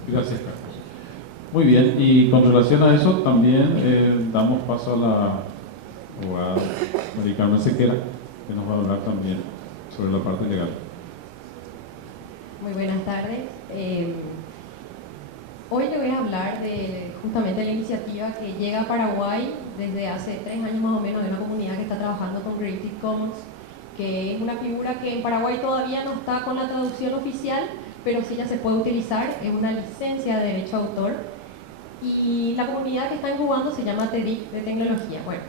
Gracias, Carlos. Muy bien, y con relación a eso también damos paso a la abogada María Carmen Sequera, que nos va a hablar también sobre la parte legal. Muy buenas tardes. Hoy le voy a hablar de justamente la iniciativa que llega a Paraguay desde hace 3 años más o menos, de una comunidad que está trabajando con Creative Commons, que es una figura que en Paraguay todavía no está con la traducción oficial, pero sí ya se puede utilizar, es una licencia de derecho a autor, y la comunidad que está incubando se llama TEDIC de tecnología. Bueno,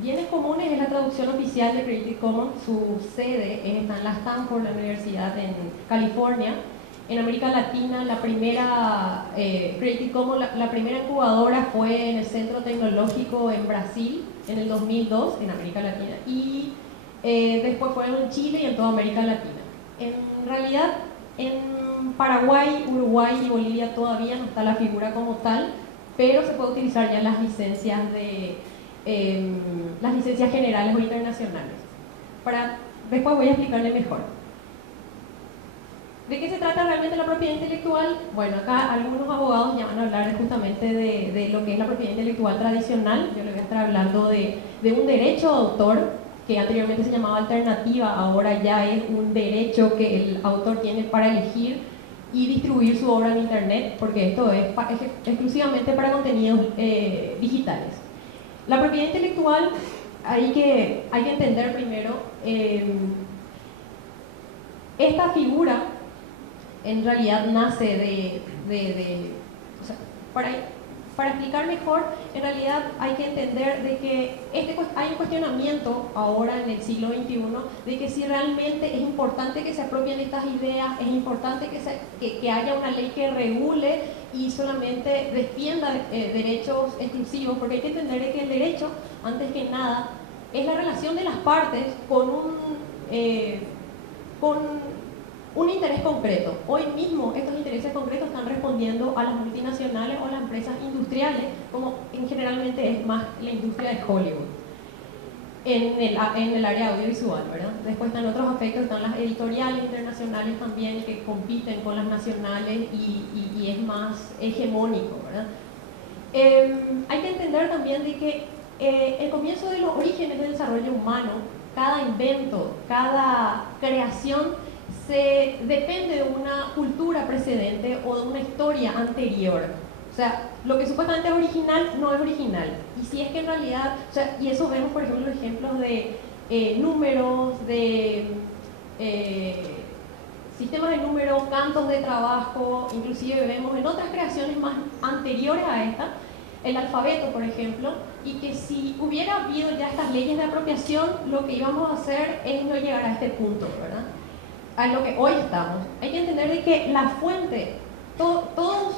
bienes comunes es la traducción oficial de Creative Commons, su sede está en la Stanford, la universidad en California. En América Latina, la primera Creative Commons, la primera incubadora fue en el Centro Tecnológico en Brasil en el 2002, en América Latina, y después fueron en Chile y en toda América Latina. En realidad, en Paraguay, Uruguay y Bolivia todavía no está la figura como tal, pero se puede utilizar ya las licencias las licencias generales o internacionales. Después voy a explicarle mejor. ¿De qué se trata realmente la propiedad intelectual? Bueno, acá algunos abogados ya van a hablar justamente de lo que es la propiedad intelectual tradicional. Yo les voy a estar hablando de un derecho de autor, que anteriormente se llamaba alternativa, ahora ya es un derecho que el autor tiene para elegir y distribuir su obra en internet, porque esto es exclusivamente para contenidos digitales. La propiedad intelectual, hay que entender primero, esta figura en realidad nace o sea, para explicar mejor, en realidad hay que entender de que hay un cuestionamiento ahora en el siglo XXI de que si realmente es importante que se apropien estas ideas, es importante que haya una ley que regule y solamente defienda derechos exclusivos, porque hay que entender de que el derecho, antes que nada, es la relación de las partes con un interés concreto. Hoy mismo estos intereses concretos están respondiendo a las multinacionales o a las empresas industriales, como generalmente es más la industria de Hollywood, en el área audiovisual, ¿verdad? Después están otros aspectos, están las editoriales internacionales también, que compiten con las nacionales y es más hegemónico, ¿verdad? Hay que entender también de que el comienzo de los orígenes del desarrollo humano, cada invento, cada creación, depende de una cultura precedente o de una historia anterior. O sea, lo que supuestamente es original no es original. Y si es que en realidad, o sea, y eso vemos por ejemplo ejemplos de números, de sistemas de números, cantos de trabajo, inclusive vemos en otras creaciones más anteriores a esta, el alfabeto por ejemplo, y que si hubiera habido ya estas leyes de apropiación, lo que íbamos a hacer es no llegar a este punto, ¿verdad? A lo que hoy estamos. Hay que entender de que la fuente, todos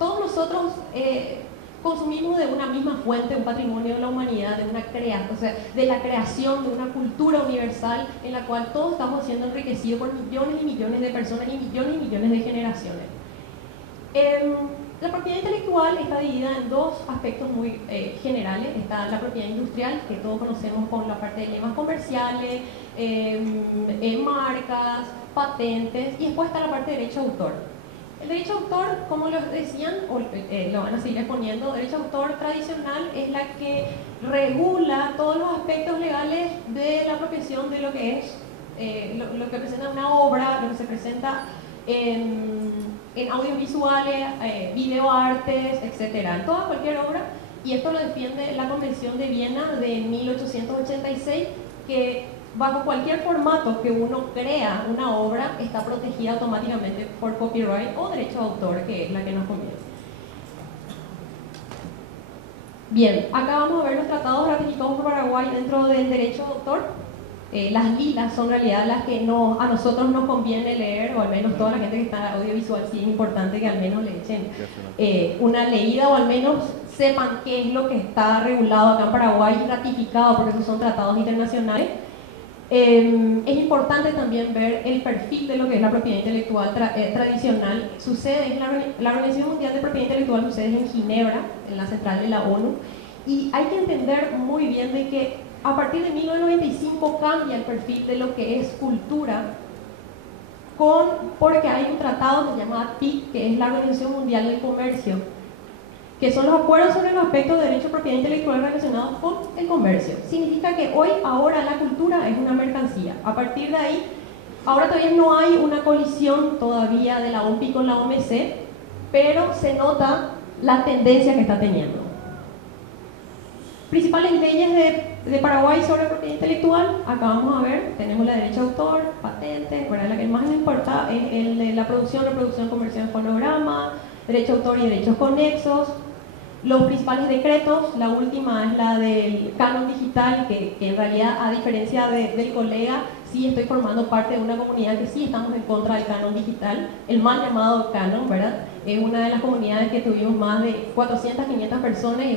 nosotros consumimos de una misma fuente, un patrimonio de la humanidad, de la creación de una cultura universal en la cual todos estamos siendo enriquecidos por millones y millones de personas y millones de generaciones. La propiedad intelectual está dividida en dos aspectos muy generales. Está la propiedad industrial, que todos conocemos con la parte de lemas comerciales, marcas, patentes, y después está la parte de derecho de autor. El derecho de autor, como les decían, o lo van a seguir exponiendo, derecho de autor tradicional es la que regula todos los aspectos legales de la apropiación de lo que es, lo que presenta una obra, lo que se presenta en audiovisuales, videoartes, etcétera, en toda cualquier obra, y esto lo defiende la Convención de Viena de 1886, que bajo cualquier formato que uno crea una obra está protegida automáticamente por copyright o derecho de autor, que es la que nos conviene. Bien, acá vamos a ver los tratados ratificados por Paraguay dentro del derecho de autor. Las lilas son en realidad las que a nosotros nos conviene leer, o al menos toda la gente que está en audiovisual, sí es importante que al menos le echen una leída, o al menos sepan qué es lo que está regulado acá en Paraguay y ratificado, porque esos son tratados internacionales. Es importante también ver el perfil de lo que es la propiedad intelectual tradicional. Sucede en la Organización Mundial de Propiedad Intelectual, sucede en Ginebra, en la central de la ONU, y hay que entender muy bien de que a partir de 1995 cambia el perfil de lo que es cultura, porque hay un tratado que se llama TIC, que es la Organización Mundial del Comercio, que son los acuerdos sobre los aspectos de derecho de propiedad intelectual relacionados con el comercio. Significa que ahora la cultura es una mercancía. A partir de ahí, ahora todavía no hay una colisión todavía de la OMPI con la OMC, pero se nota la tendencia que está teniendo. Principales leyes de Paraguay sobre propiedad intelectual, acá vamos a ver, tenemos la de derecho de autor, patentes, la que más nos importa es el de la producción, reproducción, comercio de fonograma, derecho de autor y derechos conexos. Los principales decretos, la última es la del canon digital, que en realidad, a diferencia del colega, sí estoy formando parte de una comunidad que sí estamos en contra del canon digital, el mal llamado canon, ¿verdad? Es una de las comunidades que tuvimos más de 400, 500 personas y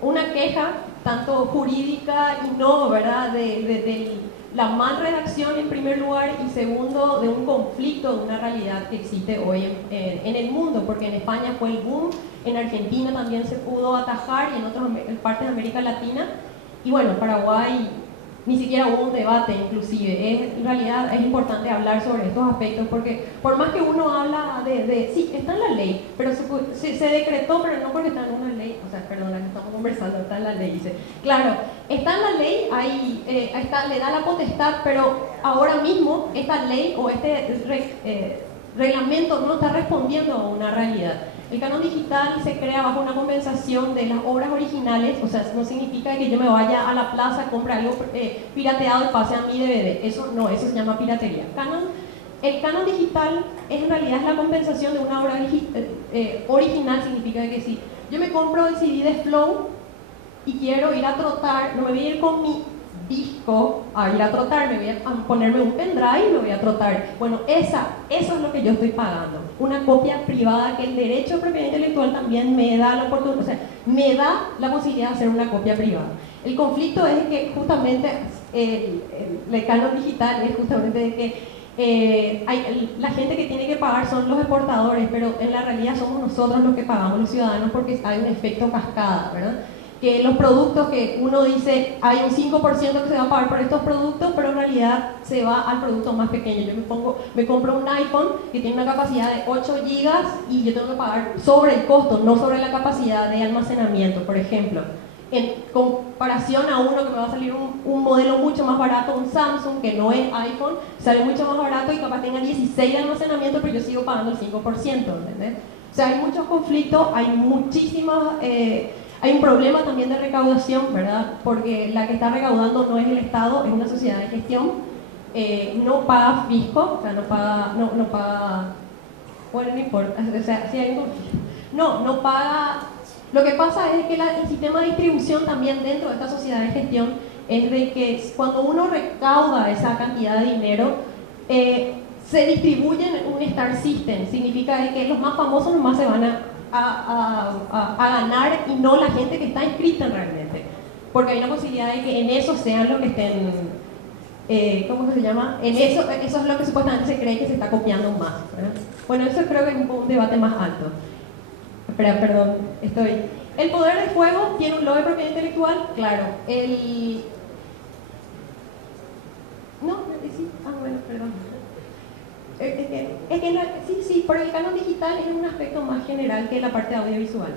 una queja, tanto jurídica y no, ¿verdad? De la mal redacción en primer lugar y segundo de un conflicto, de una realidad que existe hoy en el mundo, porque en España fue el boom, en Argentina también se pudo atajar y en otras partes de América Latina, y bueno, Paraguay ni siquiera hubo un debate inclusive. En realidad es importante hablar sobre estos aspectos porque por más que uno habla sí, está en la ley, pero se decretó, pero no porque está en una ley, o sea, perdón, la que estamos conversando, está en la ley, dice, claro, está en la ley, le da la potestad, pero ahora mismo esta ley o este reglamento no está respondiendo a una realidad. El canon digital se crea bajo una compensación de las obras originales, o sea, no significa que yo me vaya a la plaza, compre algo pirateado y pase a mi DVD. Eso no, eso se llama piratería. El canon digital en realidad es la compensación de una obra original, significa que si yo me compro el CD de Flow y quiero ir a trotar, no me voy a ir con mi disco a ir a trotar, me voy a ponerme un pendrive y me voy a trotar. Bueno, eso es lo que yo estoy pagando. Una copia privada que el derecho de propiedad intelectual también me da la oportunidad, o sea, me da la posibilidad de hacer una copia privada. El conflicto es que justamente el canon digital es justamente de que la gente que tiene que pagar son los exportadores, pero en la realidad somos nosotros los que pagamos, los ciudadanos, porque hay un efecto cascada, ¿verdad? Que los productos que uno dice hay un 5% que se va a pagar por estos productos, pero en realidad se va al producto más pequeño. Yo me compro un iPhone que tiene una capacidad de 8 GB y yo tengo que pagar sobre el costo, no sobre la capacidad de almacenamiento, por ejemplo. En comparación a uno que me va a salir un modelo mucho más barato, un Samsung que no es iPhone, sale mucho más barato y capaz tenga 16 de almacenamiento, pero yo sigo pagando el 5%, ¿entendés? O sea, hay muchos conflictos, hay muchísimas... hay un problema también de recaudación, ¿verdad? Porque la que está recaudando no es el Estado, es una sociedad de gestión, no paga fisco, o sea, no paga, bueno, no importa, o sea, si hay un conflicto. No paga. Lo que pasa es que el sistema de distribución también dentro de esta sociedad de gestión es de que cuando uno recauda esa cantidad de dinero, se distribuye en un star system, significa de que los más famosos nomás se van a ganar y no la gente que está inscrita realmente, porque hay una posibilidad de que en eso sean los que estén, ¿cómo se llama? En eso es lo que supuestamente se cree que se está copiando más, ¿verdad? Bueno, eso creo que es un debate más alto. Perdón, el poder de fuego tiene un logo de propiedad intelectual, claro. Bueno, perdón. Sí, pero el canon digital es un aspecto más general que la parte audiovisual.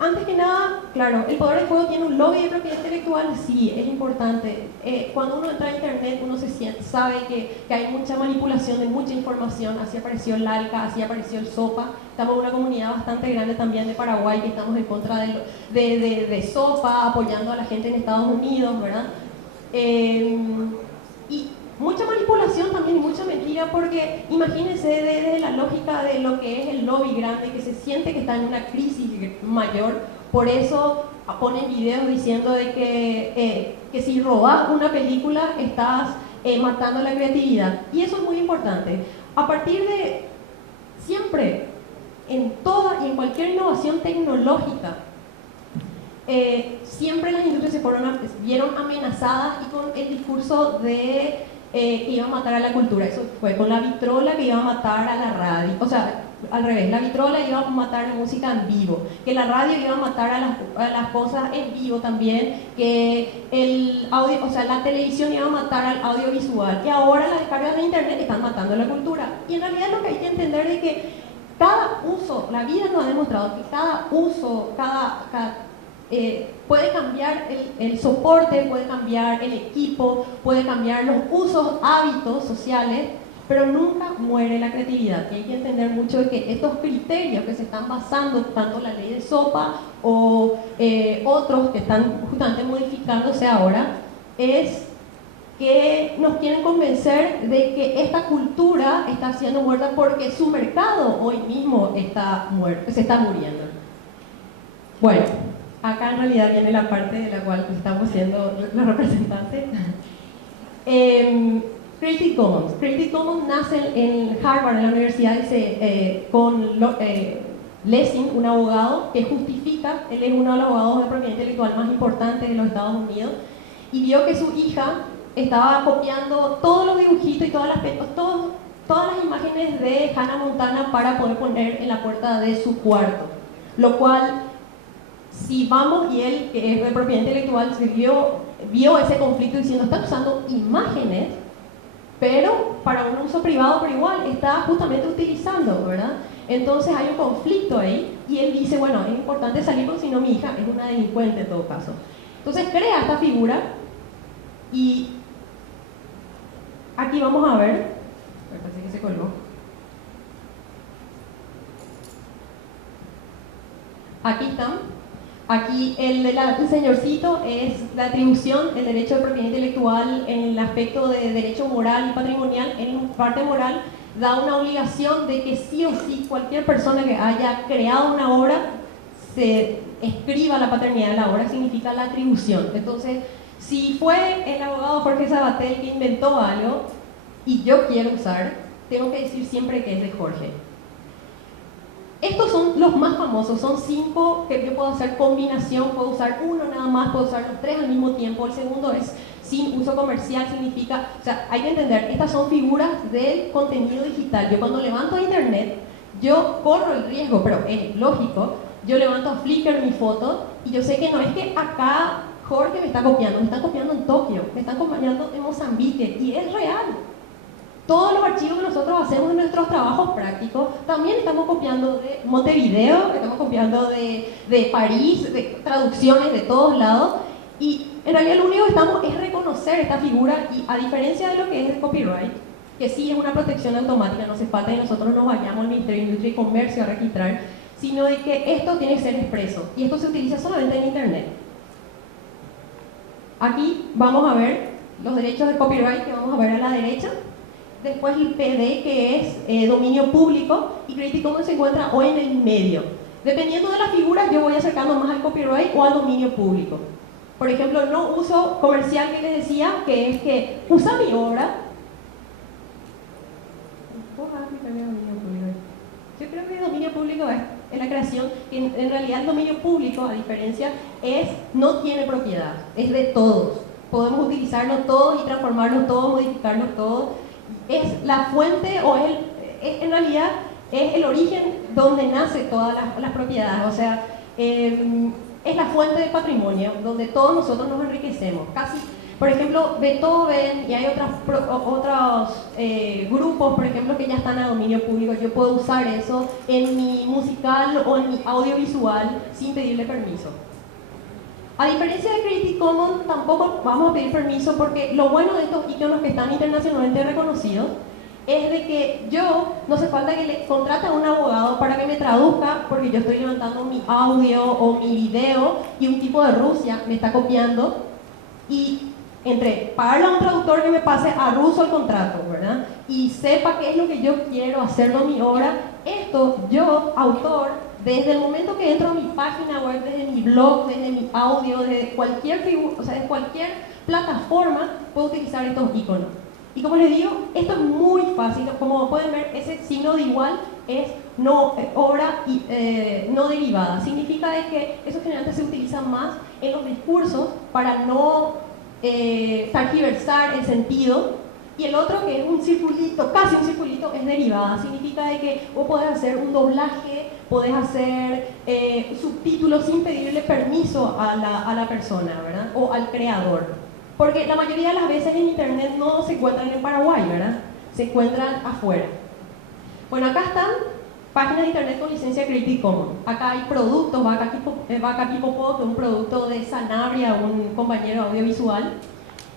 Antes que nada, claro, el poder de fuego tiene un lobby de propiedad intelectual, sí, es importante. Cuando uno entra a internet, uno sabe que hay mucha manipulación de mucha información. Así apareció el ALCA, así apareció el SOPA. Estamos en una comunidad bastante grande también de Paraguay, que estamos en contra de SOPA, apoyando a la gente en Estados Unidos, ¿verdad? Y mucha manipulación también y mucha mentira, porque imagínense desde la lógica de lo que es el lobby grande que se siente que está en una crisis mayor, por eso ponen videos diciendo de que si robas una película estás matando la creatividad, y eso es muy importante. A partir de siempre, en toda y en cualquier innovación tecnológica, siempre las industrias vieron amenazadas y con el discurso de que iba a matar a la cultura. Eso fue con la vitrola, que iba a matar a la radio, o sea, al revés, la vitrola iba a matar la música en vivo, que la radio iba a matar a las cosas en vivo también, que el audio, o sea, la televisión iba a matar al audiovisual, y ahora las descargas de internet están matando la cultura. Y en realidad lo que hay que entender es que cada uso, la vida nos ha demostrado que cada uso, puede cambiar el soporte, puede cambiar el equipo, puede cambiar los usos, hábitos sociales, pero nunca muere la creatividad. Y hay que entender mucho de que estos criterios que se están basando, tanto la ley de SOPA o otros que están justamente modificándose ahora, es que nos quieren convencer de que esta cultura está siendo muerta porque su mercado hoy mismo está muerto, se está muriendo. Bueno, acá en realidad viene la parte de la cual estamos siendo los representantes. Creative Commons. Creative Commons nace en Harvard, en la universidad, con Lessing, un abogado que justifica, él es uno de los abogados de propiedad intelectual más importantes de los Estados Unidos, y vio que su hija estaba copiando todos los dibujitos y todas las imágenes de Hannah Montana para poder poner en la puerta de su cuarto. Lo cual, si vamos, y él, que es de propiedad intelectual, vio ese conflicto diciendo, está usando imágenes, pero para un uso privado, pero igual está justamente utilizando, ¿verdad? Entonces hay un conflicto ahí, y él dice, bueno, es importante salir porque si no mi hija es una delincuente en todo caso. Entonces crea esta figura, y aquí vamos a ver, me parece que se colgó. Aquí están. Aquí el señorcito es la atribución, el derecho de propiedad intelectual en el aspecto de derecho moral y patrimonial. En parte moral da una obligación de que sí o sí cualquier persona que haya creado una obra se escriba la paternidad de la obra, significa la atribución. Entonces, si fue el abogado Jorge Sabatel que inventó algo y yo quiero usar, tengo que decir siempre que es de Jorge. Estos son los más famosos, son 5 que yo puedo hacer combinación, puedo usar uno nada más, puedo usar los 3 al mismo tiempo. El segundo es sin uso comercial, significa, o sea, hay que entender, estas son figuras del contenido digital. Yo cuando levanto a internet, yo corro el riesgo, pero es lógico, yo levanto a Flickr mi foto y yo sé que no es que acá Jorge me está copiando, me están copiando en Tokio, me están copiando en Mozambique, y es real. Todos los archivos que nosotros hacemos en nuestros trabajos prácticos, también estamos copiando de Montevideo, estamos copiando de París, de traducciones de todos lados, y en realidad lo único que estamos es reconocer esta figura, y a diferencia de lo que es el copyright, que sí es una protección automática, no hace falta que nosotros nos vayamos al Ministerio de Industria y Comercio a registrar, sino de que esto tiene que ser expreso, y esto se utiliza solamente en Internet. Aquí vamos a ver los derechos de copyright que vamos a ver a la derecha. Después el PD, que es dominio público, y Creative Commons se encuentra hoy en el medio. Dependiendo de la figura, yo voy acercando más al copyright o al dominio público. Por ejemplo, no uso comercial, que les decía, que es que usa mi obra. Yo creo que el dominio público es la creación, que en realidad el dominio público, a diferencia, no tiene propiedad, es de todos. Podemos utilizarlo todos y transformarlo todos, modificarlo todos. Es la fuente, o en realidad es el origen donde nace todas las propiedades, o sea, es la fuente del patrimonio donde todos nosotros nos enriquecemos. Casi, por ejemplo, Beethoven, y hay otros grupos, por ejemplo, que ya están a dominio público. Yo puedo usar eso en mi musical o en mi audiovisual sin pedirle permiso. A diferencia de Creative Commons, tampoco vamos a pedir permiso, porque lo bueno de estos iconos que están internacionalmente reconocidos es de que yo no hace falta que le contrate a un abogado para que me traduzca, porque yo estoy levantando mi audio o mi video y un tipo de Rusia me está copiando, y entre pagarle a un traductor que me pase a ruso el contrato, ¿verdad? Y sepa qué es lo que yo quiero hacerlo en mi obra, esto yo, autor, desde el momento que entro a mi página web, desde mi blog, desde mi audio, desde cualquier figura, o sea, de cualquier plataforma, puedo utilizar estos iconos. Y como les digo, esto es muy fácil. Como pueden ver, ese signo de igual es obra no derivada. Significa de que eso generalmente se utiliza más en los discursos para no tergiversar el sentido. Y el otro, que es un circulito, casi un circulito, es derivada. Significa de que vos podés hacer un doblaje, podés hacer subtítulos sin pedirle permiso a la persona, ¿verdad? O al creador. Porque la mayoría de las veces en internet no se encuentran en Paraguay, ¿verdad? Se encuentran afuera. Bueno, acá están páginas de internet con licencia Creative Commons. Acá hay productos, Vaca Pipopo, que es un producto de Sanabria, un compañero audiovisual.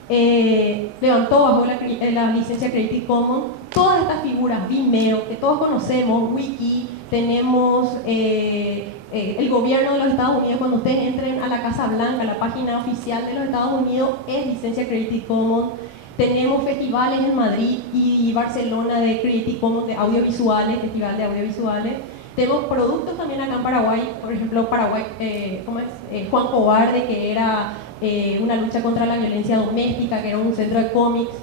Levantó bajo la licencia Creative Commons todas estas figuras, Vimeo, que todos conocemos, Wiki, tenemos el gobierno de los Estados Unidos. Cuando ustedes entren a la Casa Blanca, la página oficial de los Estados Unidos es licencia Creative Commons. Tenemos festivales en Madrid y Barcelona de Creative Commons de audiovisuales, festival de audiovisuales. Tenemos productos también acá en Paraguay, por ejemplo, Juan Cobarde, que era una lucha contra la violencia doméstica, que era un centro de cómics.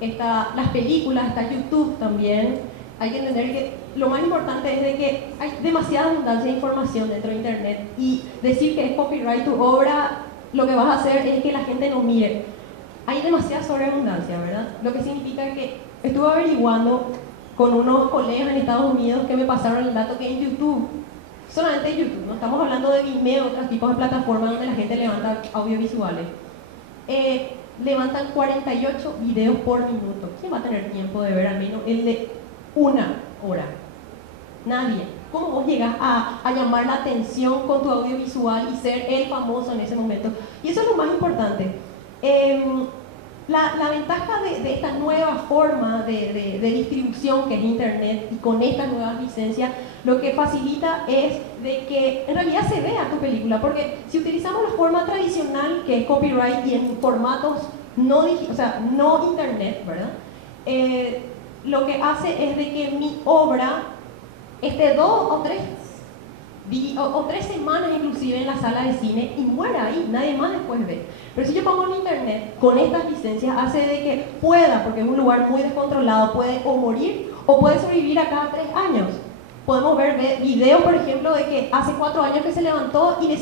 Las películas, está YouTube también. Hay que entender que lo más importante es de que hay demasiada abundancia de información dentro de internet, y decir que es copyright tu obra, lo que vas a hacer es que la gente no mire. Hay demasiada sobreabundancia, ¿verdad? Lo que significa que estuve averiguando con unos colegas en Estados Unidos que me pasaron el dato que en YouTube, solamente en YouTube, no estamos hablando de Vimeo, otros tipos de plataformas donde la gente levanta audiovisuales, levantan 48 videos por minuto. ¿Quién va a tener tiempo de ver al menos el de una hora? Nadie. ¿Cómo vos llegas a llamar la atención con tu audiovisual y ser el famoso en ese momento? Y eso es lo más importante. La ventaja de esta nueva forma de distribución que es internet, y con estas nuevas licencias, lo que facilita es de que en realidad se vea tu película, porque si utilizamos la forma tradicional, que es copyright, y en formatos no internet, ¿verdad? Lo que hace es de que mi obra esté 2 o 3 semanas inclusive en la sala de cine y muera ahí, nadie más después ve. Pero si yo pongo en internet con estas licencias, hace de que pueda, porque es un lugar muy descontrolado, puede o morir o puede sobrevivir a cada 3 años. Podemos ver videos, por ejemplo, de que hace 4 años que se levantó y le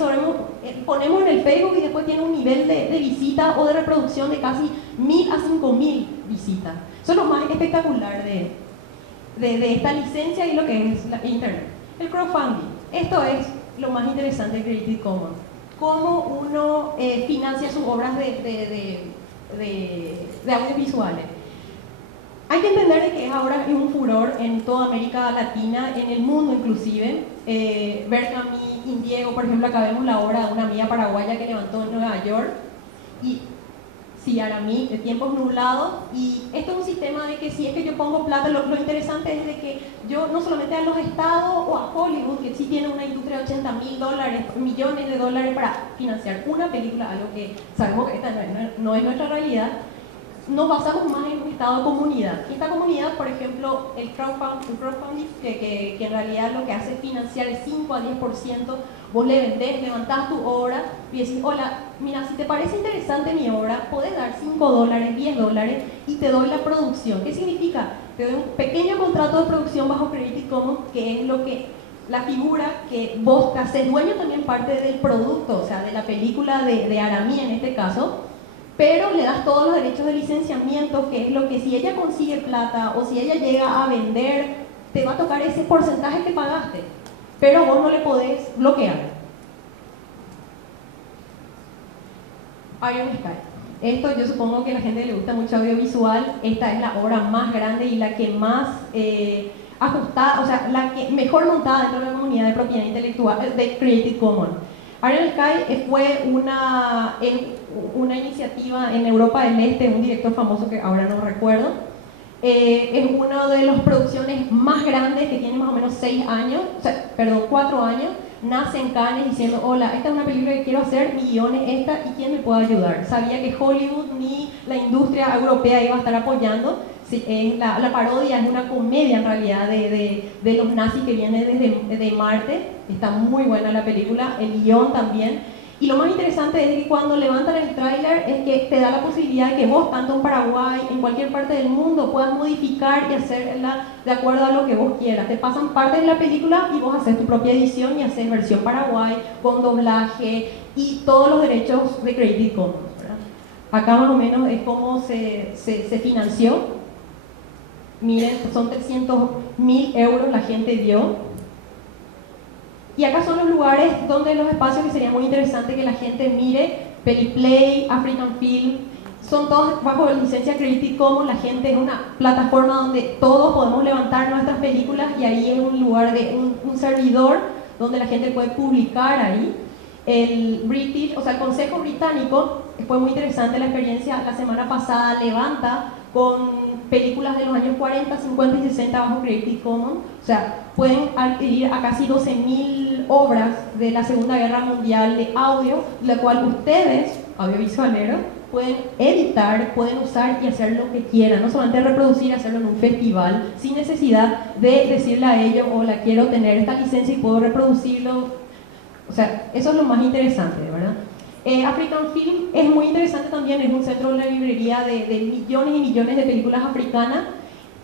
ponemos en el Facebook, y después tiene un nivel de visita o de reproducción de casi 1000 a 5000 visitas. Eso es lo más espectacular de esta licencia y lo que es la internet. El crowdfunding. Esto es lo más interesante de Creative Commons. Cómo uno financia sus obras de audiovisuales. Hay que entender que ahora es un furor en toda América Latina, en el mundo inclusive. Bergami, Indiego, por ejemplo, acá vemos la obra de una amiga paraguaya que levantó en Nueva York. Y Ciaramí, de Tiempos Nublados. Y esto es un sistema de que si es que yo pongo plata, lo interesante es de que yo no solamente a los estados o a Hollywood, que sí tiene una industria de $80.000, millones de dólares para financiar una película, algo que sabemos que esta no es nuestra realidad, nos basamos más en un estado de comunidad. Y esta comunidad, por ejemplo, el crowdfunding, que en realidad lo que hace es financiar el 5 a 10%, vos le vendés, levantás tu obra y decís, hola, mira, si te parece interesante mi obra, podés dar $5, $10 y te doy la producción. ¿Qué significa? Te doy un pequeño contrato de producción bajo Creative Commons, que es lo que la figura que vos te haces dueño también parte del producto, o sea, de la película de Aramí en este caso, pero le das todos los derechos de licenciamiento, que es lo que si ella consigue plata o si ella llega a vender, te va a tocar ese porcentaje que pagaste, pero vos no le podés bloquear. Iron Sky. Esto yo supongo que a la gente le gusta mucho audiovisual. Esta es la obra más grande y la que más ajustada, o sea, la que mejor montada dentro de la comunidad de propiedad intelectual de Creative Commons. Iron Sky fue una iniciativa en Europa del Este, un director famoso que ahora no recuerdo. Es una de las producciones más grandes, que tiene más o menos 4 años. Nace en Cannes diciendo, hola, esta es una película que quiero hacer, mi guión es esta y ¿quién me puede ayudar? Sabía que Hollywood ni la industria europea iba a estar apoyando. La parodia es una comedia en realidad de los nazis que vienen desde Marte. Está muy buena la película, el guión también. Y lo más interesante es que cuando levantan el tráiler es que te da la posibilidad de que vos, tanto en Paraguay, en cualquier parte del mundo, puedas modificar y hacerla de acuerdo a lo que vos quieras. Te pasan partes de la película y vos haces tu propia edición y haces versión Paraguay, con doblaje y todos los derechos de Creative Commons, ¿verdad? Acá más o menos es como se financió. Miren, son 300.000 euros la gente dio. Y acá son los lugares donde los espacios que sería muy interesante que la gente mire. Peliplay, African Film, son todos bajo licencia Creative Commons. La gente es una plataforma donde todos podemos levantar nuestras películas y ahí es un lugar de un servidor donde la gente puede publicar ahí. El British, o sea, el Consejo Británico, fue muy interesante la experiencia la semana pasada, levanta con películas de los años 40, 50 y 60 bajo Creative Commons. O sea, pueden adquirir a casi 12.000 obras de la Segunda Guerra Mundial de audio, la cual ustedes, audiovisualeros, pueden editar, pueden usar y hacer lo que quieran, no solamente reproducir, hacerlo en un festival, sin necesidad de decirle a ellos, hola, quiero tener esta licencia y puedo reproducirlo. O sea, eso es lo más interesante, ¿verdad? African Film es muy interesante también, es un centro de la librería de millones y millones de películas africanas.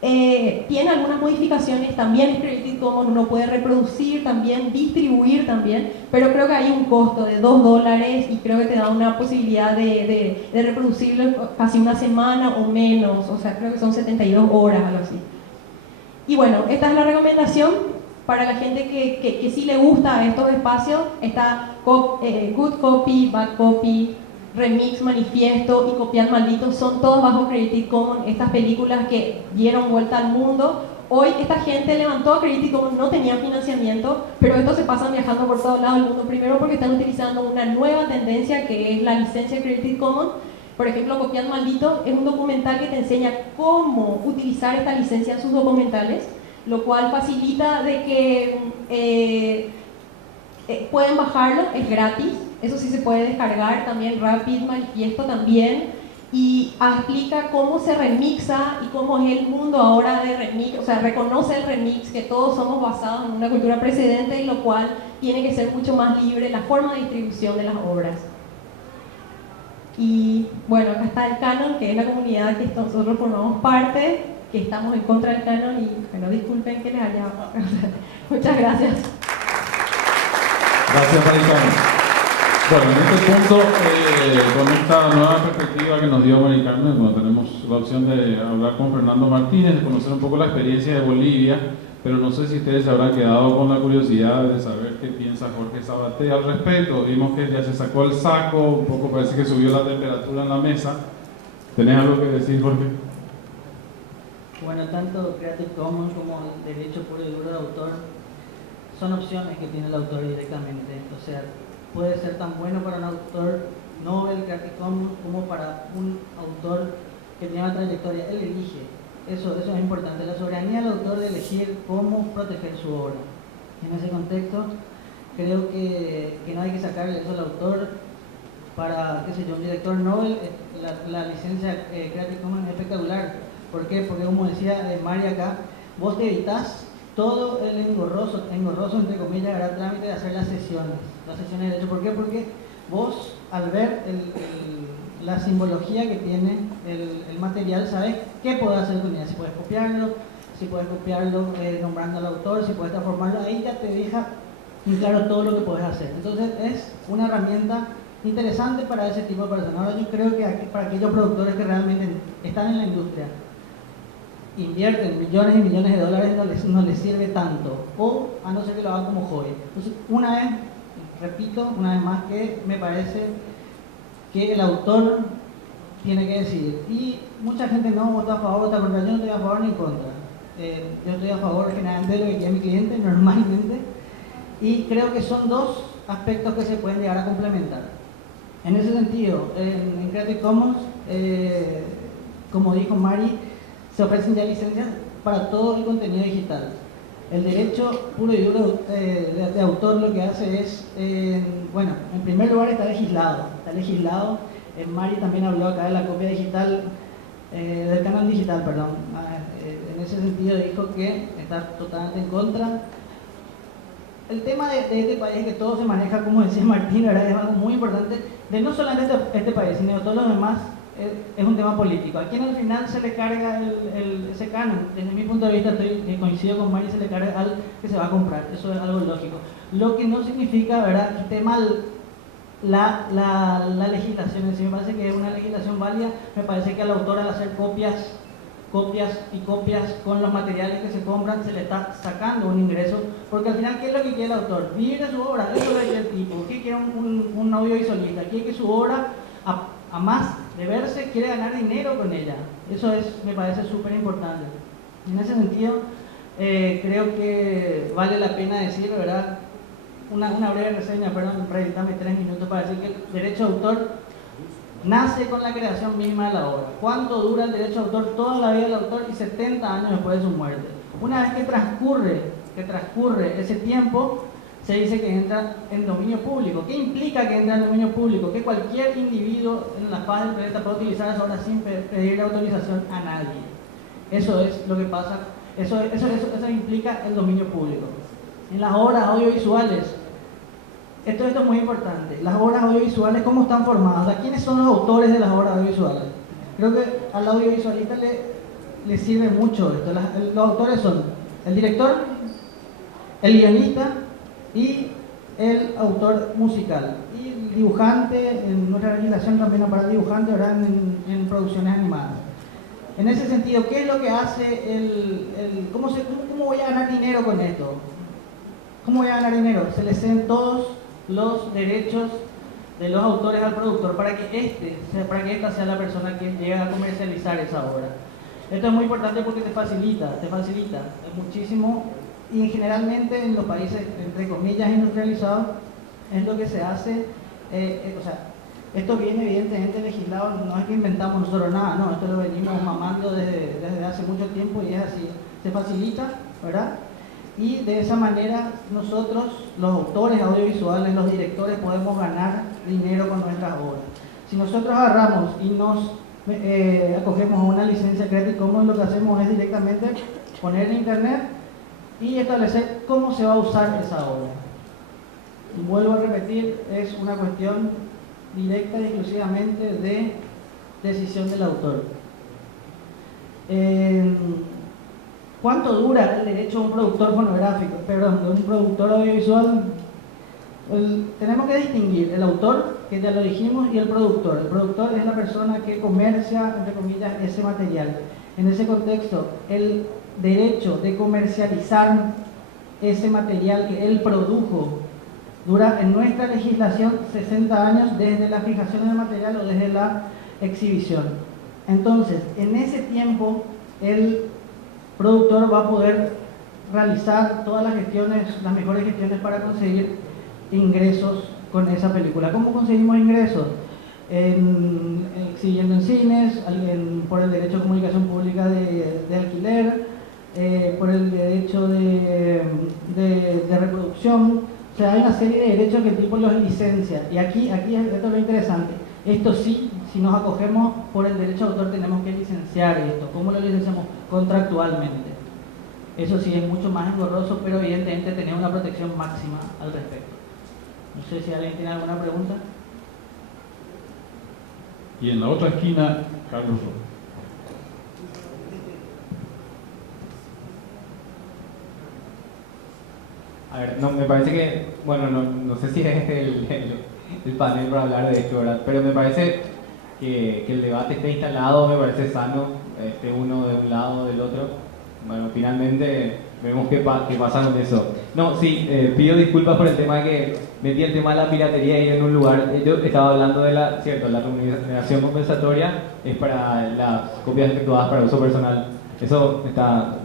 Tiene algunas modificaciones, también es Creative Commons, uno puede reproducir también, distribuir también, pero creo que hay un costo de $2 y creo que te da una posibilidad de reproducirlo casi una semana o menos, o sea, creo que son 72 horas, algo así. Y bueno, esta es la recomendación. Para la gente que sí le gusta estos espacios, está Good Copy, Bad Copy, Remix, Manifiesto y Copiar Maldito, son todos bajo Creative Commons, estas películas que dieron vuelta al mundo. Hoy esta gente levantó a Creative Commons, no tenían financiamiento, pero estos se pasan viajando por todos lados del mundo, primero porque están utilizando una nueva tendencia que es la licencia Creative Commons. Por ejemplo, Copiar Maldito es un documental que te enseña cómo utilizar esta licencia en sus documentales, lo cual facilita de que pueden bajarlo, es gratis, eso sí se puede descargar, también Rapid, Manifiesto también, y explica cómo se remixa y cómo es el mundo ahora de remix, o sea, reconoce el remix, que todos somos basados en una cultura precedente, y lo cual tiene que ser mucho más libre la forma de distribución de las obras. Y bueno, acá está el Canon, que es la comunidad que nosotros formamos parte, que estamos en contra del canon y bueno, disculpen que les haya... Muchas gracias. Gracias, Marisol. Bueno, en este punto, con esta nueva perspectiva que nos dio Mari Carmen, bueno, tenemos la opción de hablar con Fernando Martínez, de conocer un poco la experiencia de Bolivia, pero no sé si ustedes se habrán quedado con la curiosidad de saber qué piensa Jorge Sabaté al respecto. Vimos que ya se sacó el saco, un poco parece que subió la temperatura en la mesa. ¿Tenés algo que decir, Jorge? Bueno, tanto Creative Commons como el derecho puro y duro de autor son opciones que tiene el autor directamente. O sea, puede ser tan bueno para un autor Nobel, Creative Commons, como para un autor que tiene una trayectoria. Él elige. Eso es importante. La soberanía del autor de elegir cómo proteger su obra. En ese contexto, creo que no hay que sacarle eso al autor. Para, qué sé yo, un director Nobel, la licencia Creative Commons es espectacular. ¿Por qué? Porque, como decía Mari acá, vos te evitás todo el engorroso entre comillas, hará trámite de hacer las sesiones de derecho. ¿Por qué? Porque vos, al ver la simbología que tiene el material, sabes qué podés hacer con ella. Si puedes copiarlo, nombrando al autor, si puedes transformarlo, ahí ya te deja en claro todo lo que puedes hacer. Entonces, es una herramienta interesante para ese tipo de personas. Ahora, yo creo que para aquellos productores que realmente están en la industria, invierten millones y millones de dólares, no les sirve tanto, o a no ser que lo hagan como hobby. Entonces, repito una vez más, que me parece que el autor tiene que decidir. Y mucha gente no vota a favor, vota contra. Yo no estoy a favor ni en contra. Yo estoy a favor generalmente de lo que quiere mi cliente, normalmente, y creo que son dos aspectos que se pueden llegar a complementar. En ese sentido, en Creative Commons, como dijo Mari, se ofrecen ya licencias para todo el contenido digital. El derecho puro y duro de autor lo que hace es, bueno, en primer lugar está legislado. Mari también habló acá de la copia digital, del canon digital, perdón. En ese sentido dijo que está totalmente en contra. el tema de este país, que todo se maneja, como decía Martín, ¿verdad? Es algo muy importante, de no solamente este país, sino de todos los demás, es un tema político. Aquí en el final se le carga ese canon. Desde mi punto de vista, coincido con Mari, se le carga al que se va a comprar. Eso es algo lógico. Lo que no significa, ¿verdad?, que esté mal la legislación. Si me parece que es una legislación válida, me parece que al autor, al hacer copias con los materiales que se compran, se le está sacando un ingreso, porque al final, ¿qué es lo que quiere el autor? Vivir de su obra. Eso es lo que quiere el tipo. ¿Qué quiere un audiovisualista? Quiere que su obra, a más de verse, quiere ganar dinero con ella. Eso me parece súper importante. En ese sentido, creo que vale la pena decir, ¿verdad?, una breve reseña, perdón, dame 3 minutos para decir que el derecho de autor nace con la creación misma de la obra. ¿Cuánto dura el derecho de autor? Toda la vida del autor y 70 años después de su muerte. Una vez que transcurre ese tiempo, se dice que entra en dominio público. ¿Qué implica que entra en dominio público? Que cualquier individuo en la faz del planeta puede utilizar esa obra sin pedir autorización a nadie. Eso es lo que pasa, eso implica el dominio público. En las obras audiovisuales, esto es muy importante. Las obras audiovisuales, ¿cómo están formadas? O sea, ¿quiénes son los autores de las obras audiovisuales? Creo que al audiovisualista le sirve mucho esto. Los autores son el director, el guionista y el autor musical. Y el dibujante, en nuestra legislación también para el dibujante, ¿verdad?, en producciones animadas. En ese sentido, ¿qué es lo que hace cómo voy a ganar dinero con esto? ¿Cómo voy a ganar dinero? Se le ceden todos los derechos de los autores al productor para que esta sea la persona que llegue a comercializar esa obra. Esto es muy importante porque te facilita muchísimo, y generalmente en los países, entre comillas, industrializados, es lo que se hace. O sea, esto viene evidentemente legislado, no es que inventamos nosotros nada, no, esto lo venimos mamando desde hace mucho tiempo y es así, se facilita, ¿verdad? Y de esa manera nosotros, los autores audiovisuales, los directores, podemos ganar dinero con nuestras obras. Si nosotros agarramos y nos acogemos a una licencia Creative Commons, lo que hacemos es directamente poner en internet y establecer cómo se va a usar esa obra. Y vuelvo a repetir, es una cuestión directa y exclusivamente de decisión del autor. ¿Cuánto dura el derecho de un productor fonográfico? Perdón, de un productor audiovisual. Tenemos que distinguir el autor, que ya lo dijimos, y el productor. El productor es la persona que comercia, entre comillas, ese material. En ese contexto, el derecho de comercializar ese material que él produjo dura en nuestra legislación 60 años desde la fijación del material o desde la exhibición. Entonces, en ese tiempo, el productor va a poder realizar todas las mejores gestiones para conseguir ingresos con esa película. ¿Cómo conseguimos ingresos? Exhibiendo en cines, por el derecho de comunicación pública de alquiler, por el derecho de reproducción. O sea, hay una serie de derechos que el tipo los licencia. Y aquí esto es lo interesante. Esto sí, si nos acogemos por el derecho de autor, tenemos que licenciar esto. ¿Cómo lo licenciamos? Contractualmente. Eso sí es mucho más engorroso, pero evidentemente tener una protección máxima al respecto. No sé si alguien tiene alguna pregunta. Y en la otra esquina, Carlos. A ver, no, me parece que, bueno, no sé si es el panel para hablar de esto, ¿verdad? Pero me parece que el debate esté instalado, me parece sano, uno de un lado o del otro. Bueno, finalmente vemos qué pasa con eso. No, sí, pido disculpas por el tema de que metí el tema de la piratería ahí en un lugar. Yo estaba hablando de la remuneración compensatoria, es para las copias efectuadas para uso personal. Eso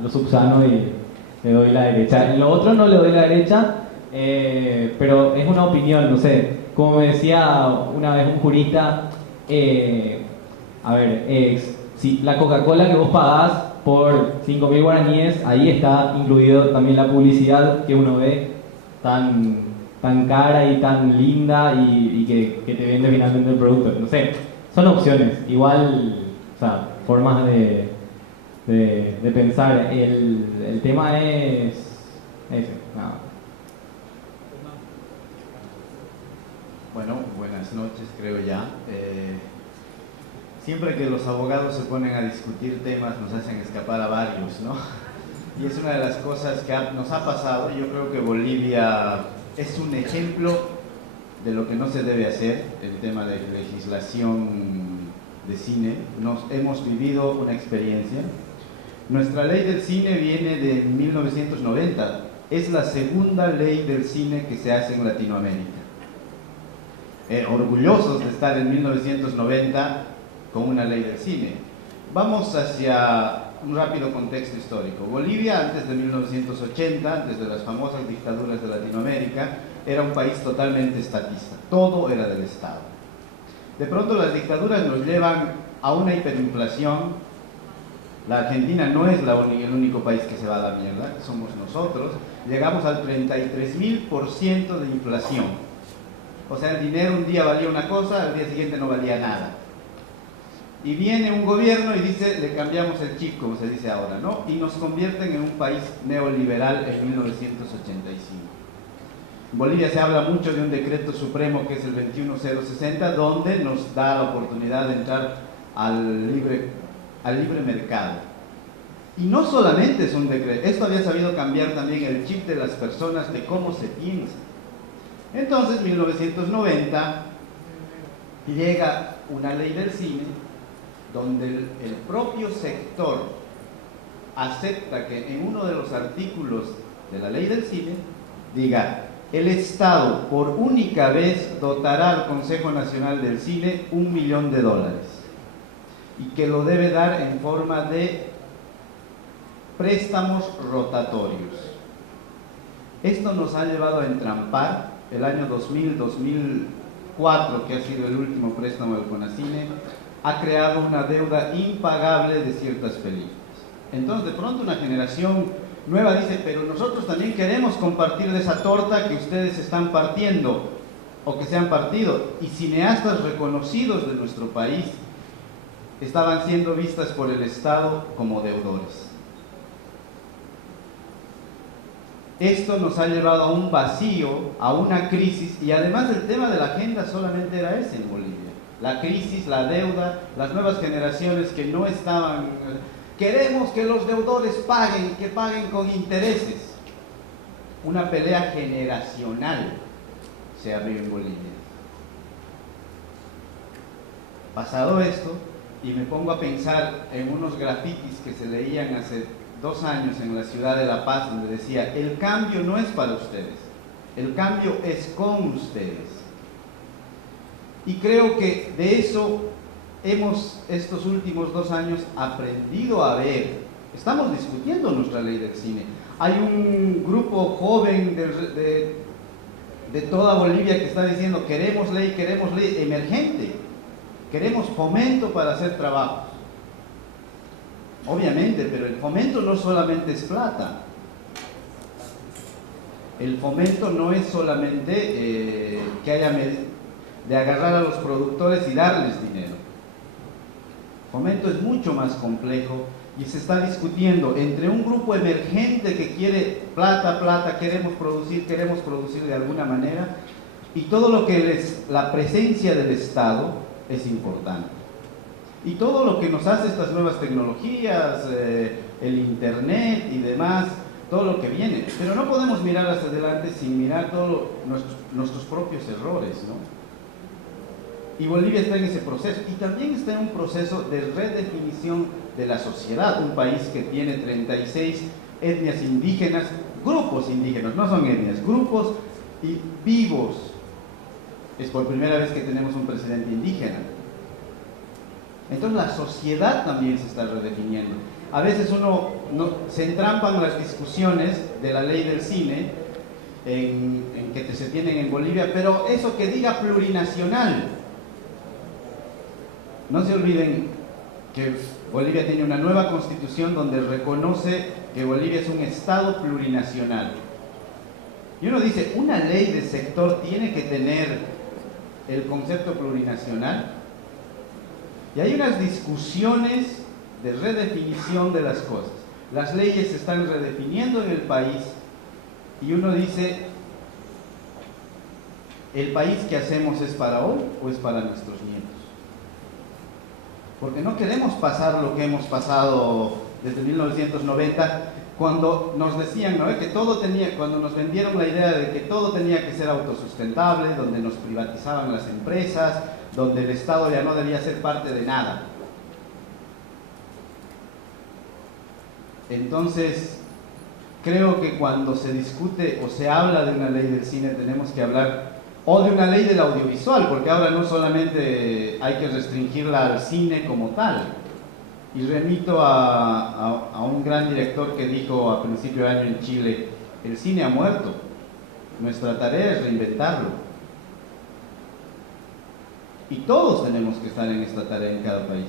lo subsano y le doy la derecha. En lo otro no le doy la derecha, pero es una opinión, no sé. Como me decía una vez un jurista, si la Coca-Cola que vos pagás por 5.000 guaraníes, ahí está incluido también la publicidad que uno ve tan cara y tan linda y que te vende finalmente el producto. No sé, son opciones. Igual, o sea, formas de pensar. El tema es ese, nada. Bueno, buenas noches, creo ya. Siempre que los abogados se ponen a discutir temas nos hacen escapar a varios, ¿no? Y es una de las cosas que nos ha pasado. Yo creo que Bolivia es un ejemplo de lo que no se debe hacer, el tema de legislación de cine. Hemos vivido una experiencia. Nuestra ley del cine viene de 1990. Es la segunda ley del cine que se hace en Latinoamérica. Orgullosos de estar en 1990 con una ley del cine. Vamos hacia un rápido contexto histórico. Bolivia, antes de 1980, antes de las famosas dictaduras de Latinoamérica, era un país totalmente estatista. Todo era del Estado. De pronto las dictaduras nos llevan a una hiperinflación. La Argentina no es el único país que se va a la mierda, somos nosotros. Llegamos al 33.000% de inflación. O sea, el dinero un día valía una cosa, al día siguiente no valía nada. Y viene un gobierno y dice, le cambiamos el chip, como se dice ahora, ¿no? Y nos convierten en un país neoliberal en 1985. En Bolivia se habla mucho de un decreto supremo que es el 21060, donde nos da la oportunidad de entrar al libre mercado. Y no solamente es un decreto, esto había sabido cambiar también el chip de las personas, de cómo se piensa. Entonces, en 1990, llega una ley del cine donde el propio sector acepta que en uno de los artículos de la ley del cine diga: el Estado por única vez dotará al Consejo Nacional del Cine $1 millón y que lo debe dar en forma de préstamos rotatorios. Esto nos ha llevado a entrampar. El año 2000-2004, que ha sido el último préstamo del CONACINE, ha creado una deuda impagable de ciertas películas. Entonces, de pronto una generación nueva dice: pero nosotros también queremos compartir de esa torta que ustedes están partiendo, o que se han partido. Y cineastas reconocidos de nuestro país estaban siendo vistas por el Estado como deudores. Esto nos ha llevado a un vacío, a una crisis, y además el tema de la agenda solamente era ese en Bolivia. La crisis, la deuda, las nuevas generaciones que no estaban... Queremos que los deudores paguen, que paguen con intereses. Una pelea generacional se abrió en Bolivia. Pasado esto, y me pongo a pensar en unos grafitis que se leían hace 2 años en la ciudad de La Paz, donde decía: el cambio no es para ustedes, el cambio es con ustedes. Y creo que de eso hemos estos últimos 2 años aprendido a ver. Estamos discutiendo nuestra ley del cine. Hay un grupo joven de toda Bolivia que está diciendo: queremos ley emergente, queremos fomento para hacer trabajos. Obviamente, pero el fomento no solamente es plata. El fomento no es solamente que haya de agarrar a los productores y darles dinero. Fomento es mucho más complejo y se está discutiendo entre un grupo emergente que quiere plata, queremos producir de alguna manera, y todo lo que la presencia del Estado es importante. Y todo lo que nos hace estas nuevas tecnologías, el internet y demás, todo lo que viene. Pero no podemos mirar hacia adelante sin mirar todos nuestros propios errores, ¿no? Y Bolivia está en ese proceso. Y también está en un proceso de redefinición de la sociedad. Un país que tiene 36 etnias indígenas, grupos indígenas, no son etnias, grupos y vivos. Es por primera vez que tenemos un presidente indígena. Entonces la sociedad también se está redefiniendo. A veces se entrampan las discusiones de la ley del cine en que se tienen en Bolivia, pero eso que diga plurinacional. No se olviden que Bolivia tiene una nueva constitución donde reconoce que Bolivia es un estado plurinacional. Y uno dice, ¿una ley de sector tiene que tener el concepto plurinacional? Y hay unas discusiones de redefinición de las cosas. Las leyes se están redefiniendo en el país y uno dice, ¿el país que hacemos es para hoy o es para nuestros nietos? Porque no queremos pasar lo que hemos pasado desde 1990, cuando nos decían, ¿no?, que todo tenía, cuando nos vendieron la idea de que todo tenía que ser autosustentable, donde nos privatizaban las empresas, donde el Estado ya no debía ser parte de nada. Entonces, creo que cuando se discute o se habla de una ley del cine, tenemos que hablar o de una ley del audiovisual, porque ahora no solamente hay que restringirla al cine como tal. Y remito a un gran director que dijo a principio de año en Chile: el cine ha muerto, nuestra tarea es reinventarlo. Y todos tenemos que estar en esta tarea en cada país.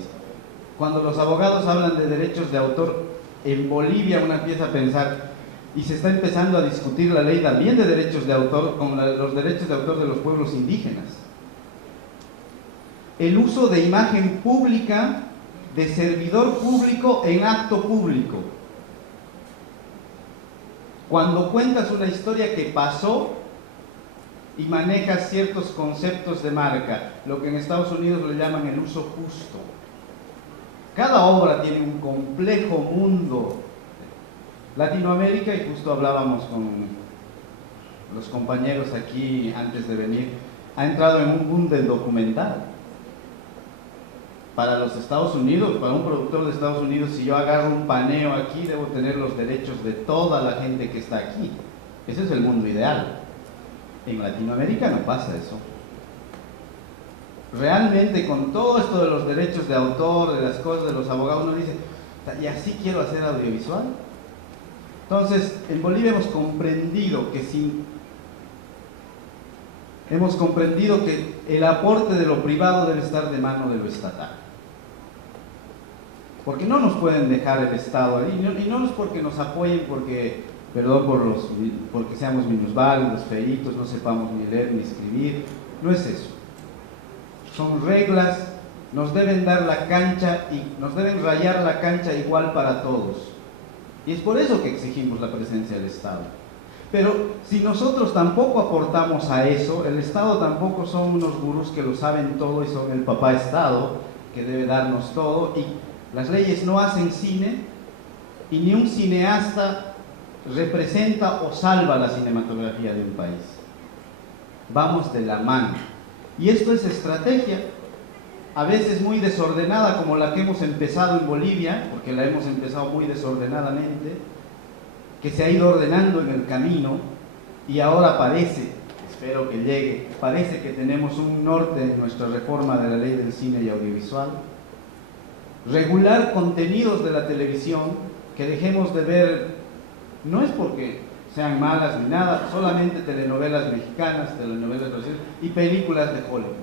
Cuando los abogados hablan de derechos de autor, en Bolivia uno empieza a pensar, y se está empezando a discutir la ley también de derechos de autor, con los derechos de autor de los pueblos indígenas. El uso de imagen pública, de servidor público en acto público. Cuando cuentas una historia que pasó y manejas ciertos conceptos de marca, lo que en Estados Unidos le llaman el uso justo. Cada obra tiene un complejo mundo. Latinoamérica, y justo hablábamos con los compañeros aquí antes de venir, ha entrado en un boom del documental. Para los Estados Unidos, para un productor de Estados Unidos, si yo agarro un paneo aquí, debo tener los derechos de toda la gente que está aquí. Ese es el mundo ideal. En Latinoamérica no pasa eso. Realmente, con todo esto de los derechos de autor, de las cosas de los abogados, uno dice, ¿y así quiero hacer audiovisual? Entonces, en Bolivia hemos comprendido que el aporte de lo privado debe estar de mano de lo estatal. Porque no nos pueden dejar el Estado ahí, y no es porque nos apoyen, porque seamos minusválidos, feitos, no sepamos ni leer ni escribir. No es eso. Son reglas, nos deben dar la cancha y nos deben rayar la cancha igual para todos. Y es por eso que exigimos la presencia del Estado. Pero si nosotros tampoco aportamos a eso, el Estado tampoco son unos gurús que lo saben todo y son el papá Estado que debe darnos todo, y las leyes no hacen cine, y ni un cineasta representa o salva la cinematografía de un país. Vamos de la mano. Y esto es estrategia, a veces muy desordenada, como la que hemos empezado en Bolivia, porque la hemos empezado muy desordenadamente, que se ha ido ordenando en el camino, y ahora parece, espero que llegue, parece que tenemos un norte en nuestra reforma de la ley del cine y audiovisual. Regular contenidos de la televisión, que dejemos de ver, no es porque sean malas ni nada, solamente telenovelas mexicanas, telenovelas brasileñas y películas de Hollywood.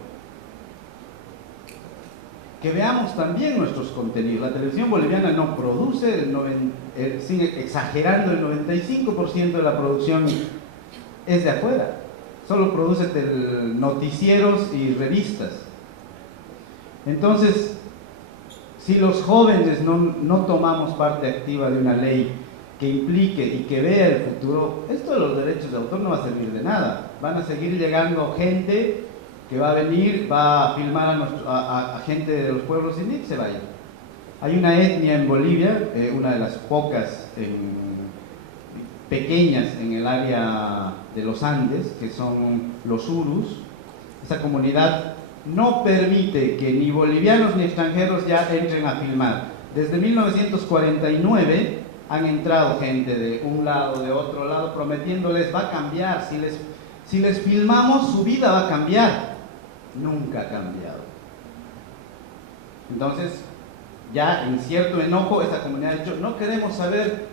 Que veamos también nuestros contenidos. La televisión boliviana no produce, sigue exagerando, el 95% de la producción es de afuera. Solo produce noticieros y revistas. Entonces, si los jóvenes no tomamos parte activa de una ley que implique y que vea el futuro, esto de los derechos de autor no va a servir de nada. Van a seguir llegando gente que va a venir, va a filmar a gente de los pueblos indígenas y se vaya. Hay una etnia en Bolivia, una de las pocas pequeñas en el área de los Andes, que son los Urus. Esa comunidad no permite que ni bolivianos ni extranjeros ya entren a filmar. Desde 1949 han entrado gente de un lado, de otro lado, prometiéndoles va a cambiar, si les filmamos su vida va a cambiar. Nunca ha cambiado. Entonces, ya en cierto enojo, esta comunidad ha dicho, no queremos saber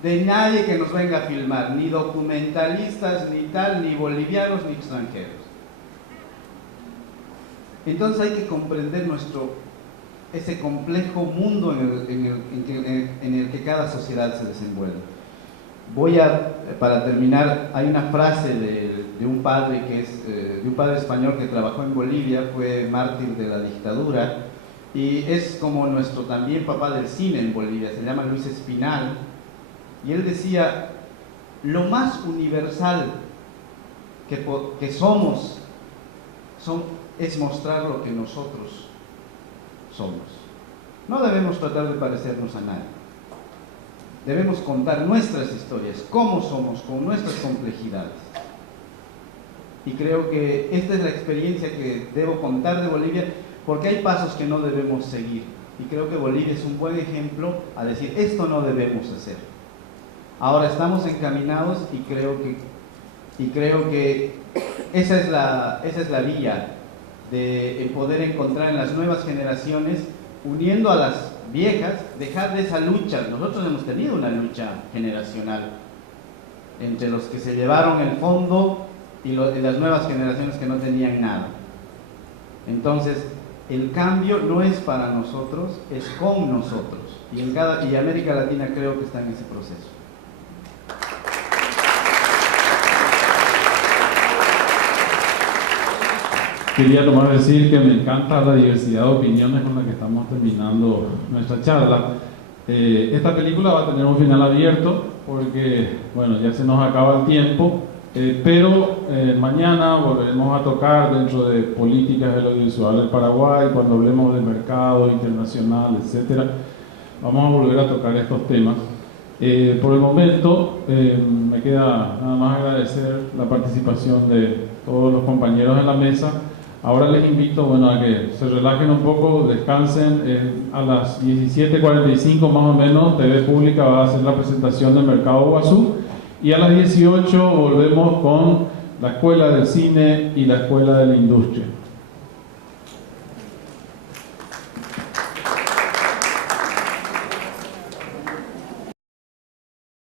de nadie que nos venga a filmar, ni documentalistas, ni tal, ni bolivianos, ni extranjeros. Entonces hay que comprender ese complejo mundo en el que cada sociedad se desenvuelve. Para terminar, hay una frase de un padre de un padre español que trabajó en Bolivia, fue mártir de la dictadura, y es como nuestro también papá del cine en Bolivia, se llama Luis Espinal, y él decía, lo más universal que somos, es mostrar lo que nosotros somos. No debemos tratar de parecernos a nadie. Debemos contar nuestras historias, cómo somos, con nuestras complejidades. Y creo que esta es la experiencia que debo contar de Bolivia, porque hay pasos que no debemos seguir. Y creo que Bolivia es un buen ejemplo a decir, esto no debemos hacer. Ahora estamos encaminados y creo que esa es la vía de poder encontrar en las nuevas generaciones, uniendo a las viejas, dejar de esa lucha. Nosotros hemos tenido una lucha generacional entre los que se llevaron el fondo y las nuevas generaciones que no tenían nada. Entonces, el cambio no es para nosotros, es con nosotros. Y América Latina creo que está en ese proceso. Quería nomás decir que me encanta la diversidad de opiniones con la que estamos terminando nuestra charla. Esta película va a tener un final abierto porque, bueno, ya se nos acaba el tiempo, pero mañana volveremos a tocar dentro de políticas del audiovisual del Paraguay, cuando hablemos de mercado internacional, etcétera. Vamos a volver a tocar estos temas. Por el momento, me queda nada más agradecer la participación de todos los compañeros en la mesa. Ahora les invito, bueno, a que se relajen un poco, descansen. A las 17:45 más o menos, TV Pública va a hacer la presentación del Mercado Iguazú. Y a las 18 volvemos con la Escuela del Cine y la Escuela de la Industria.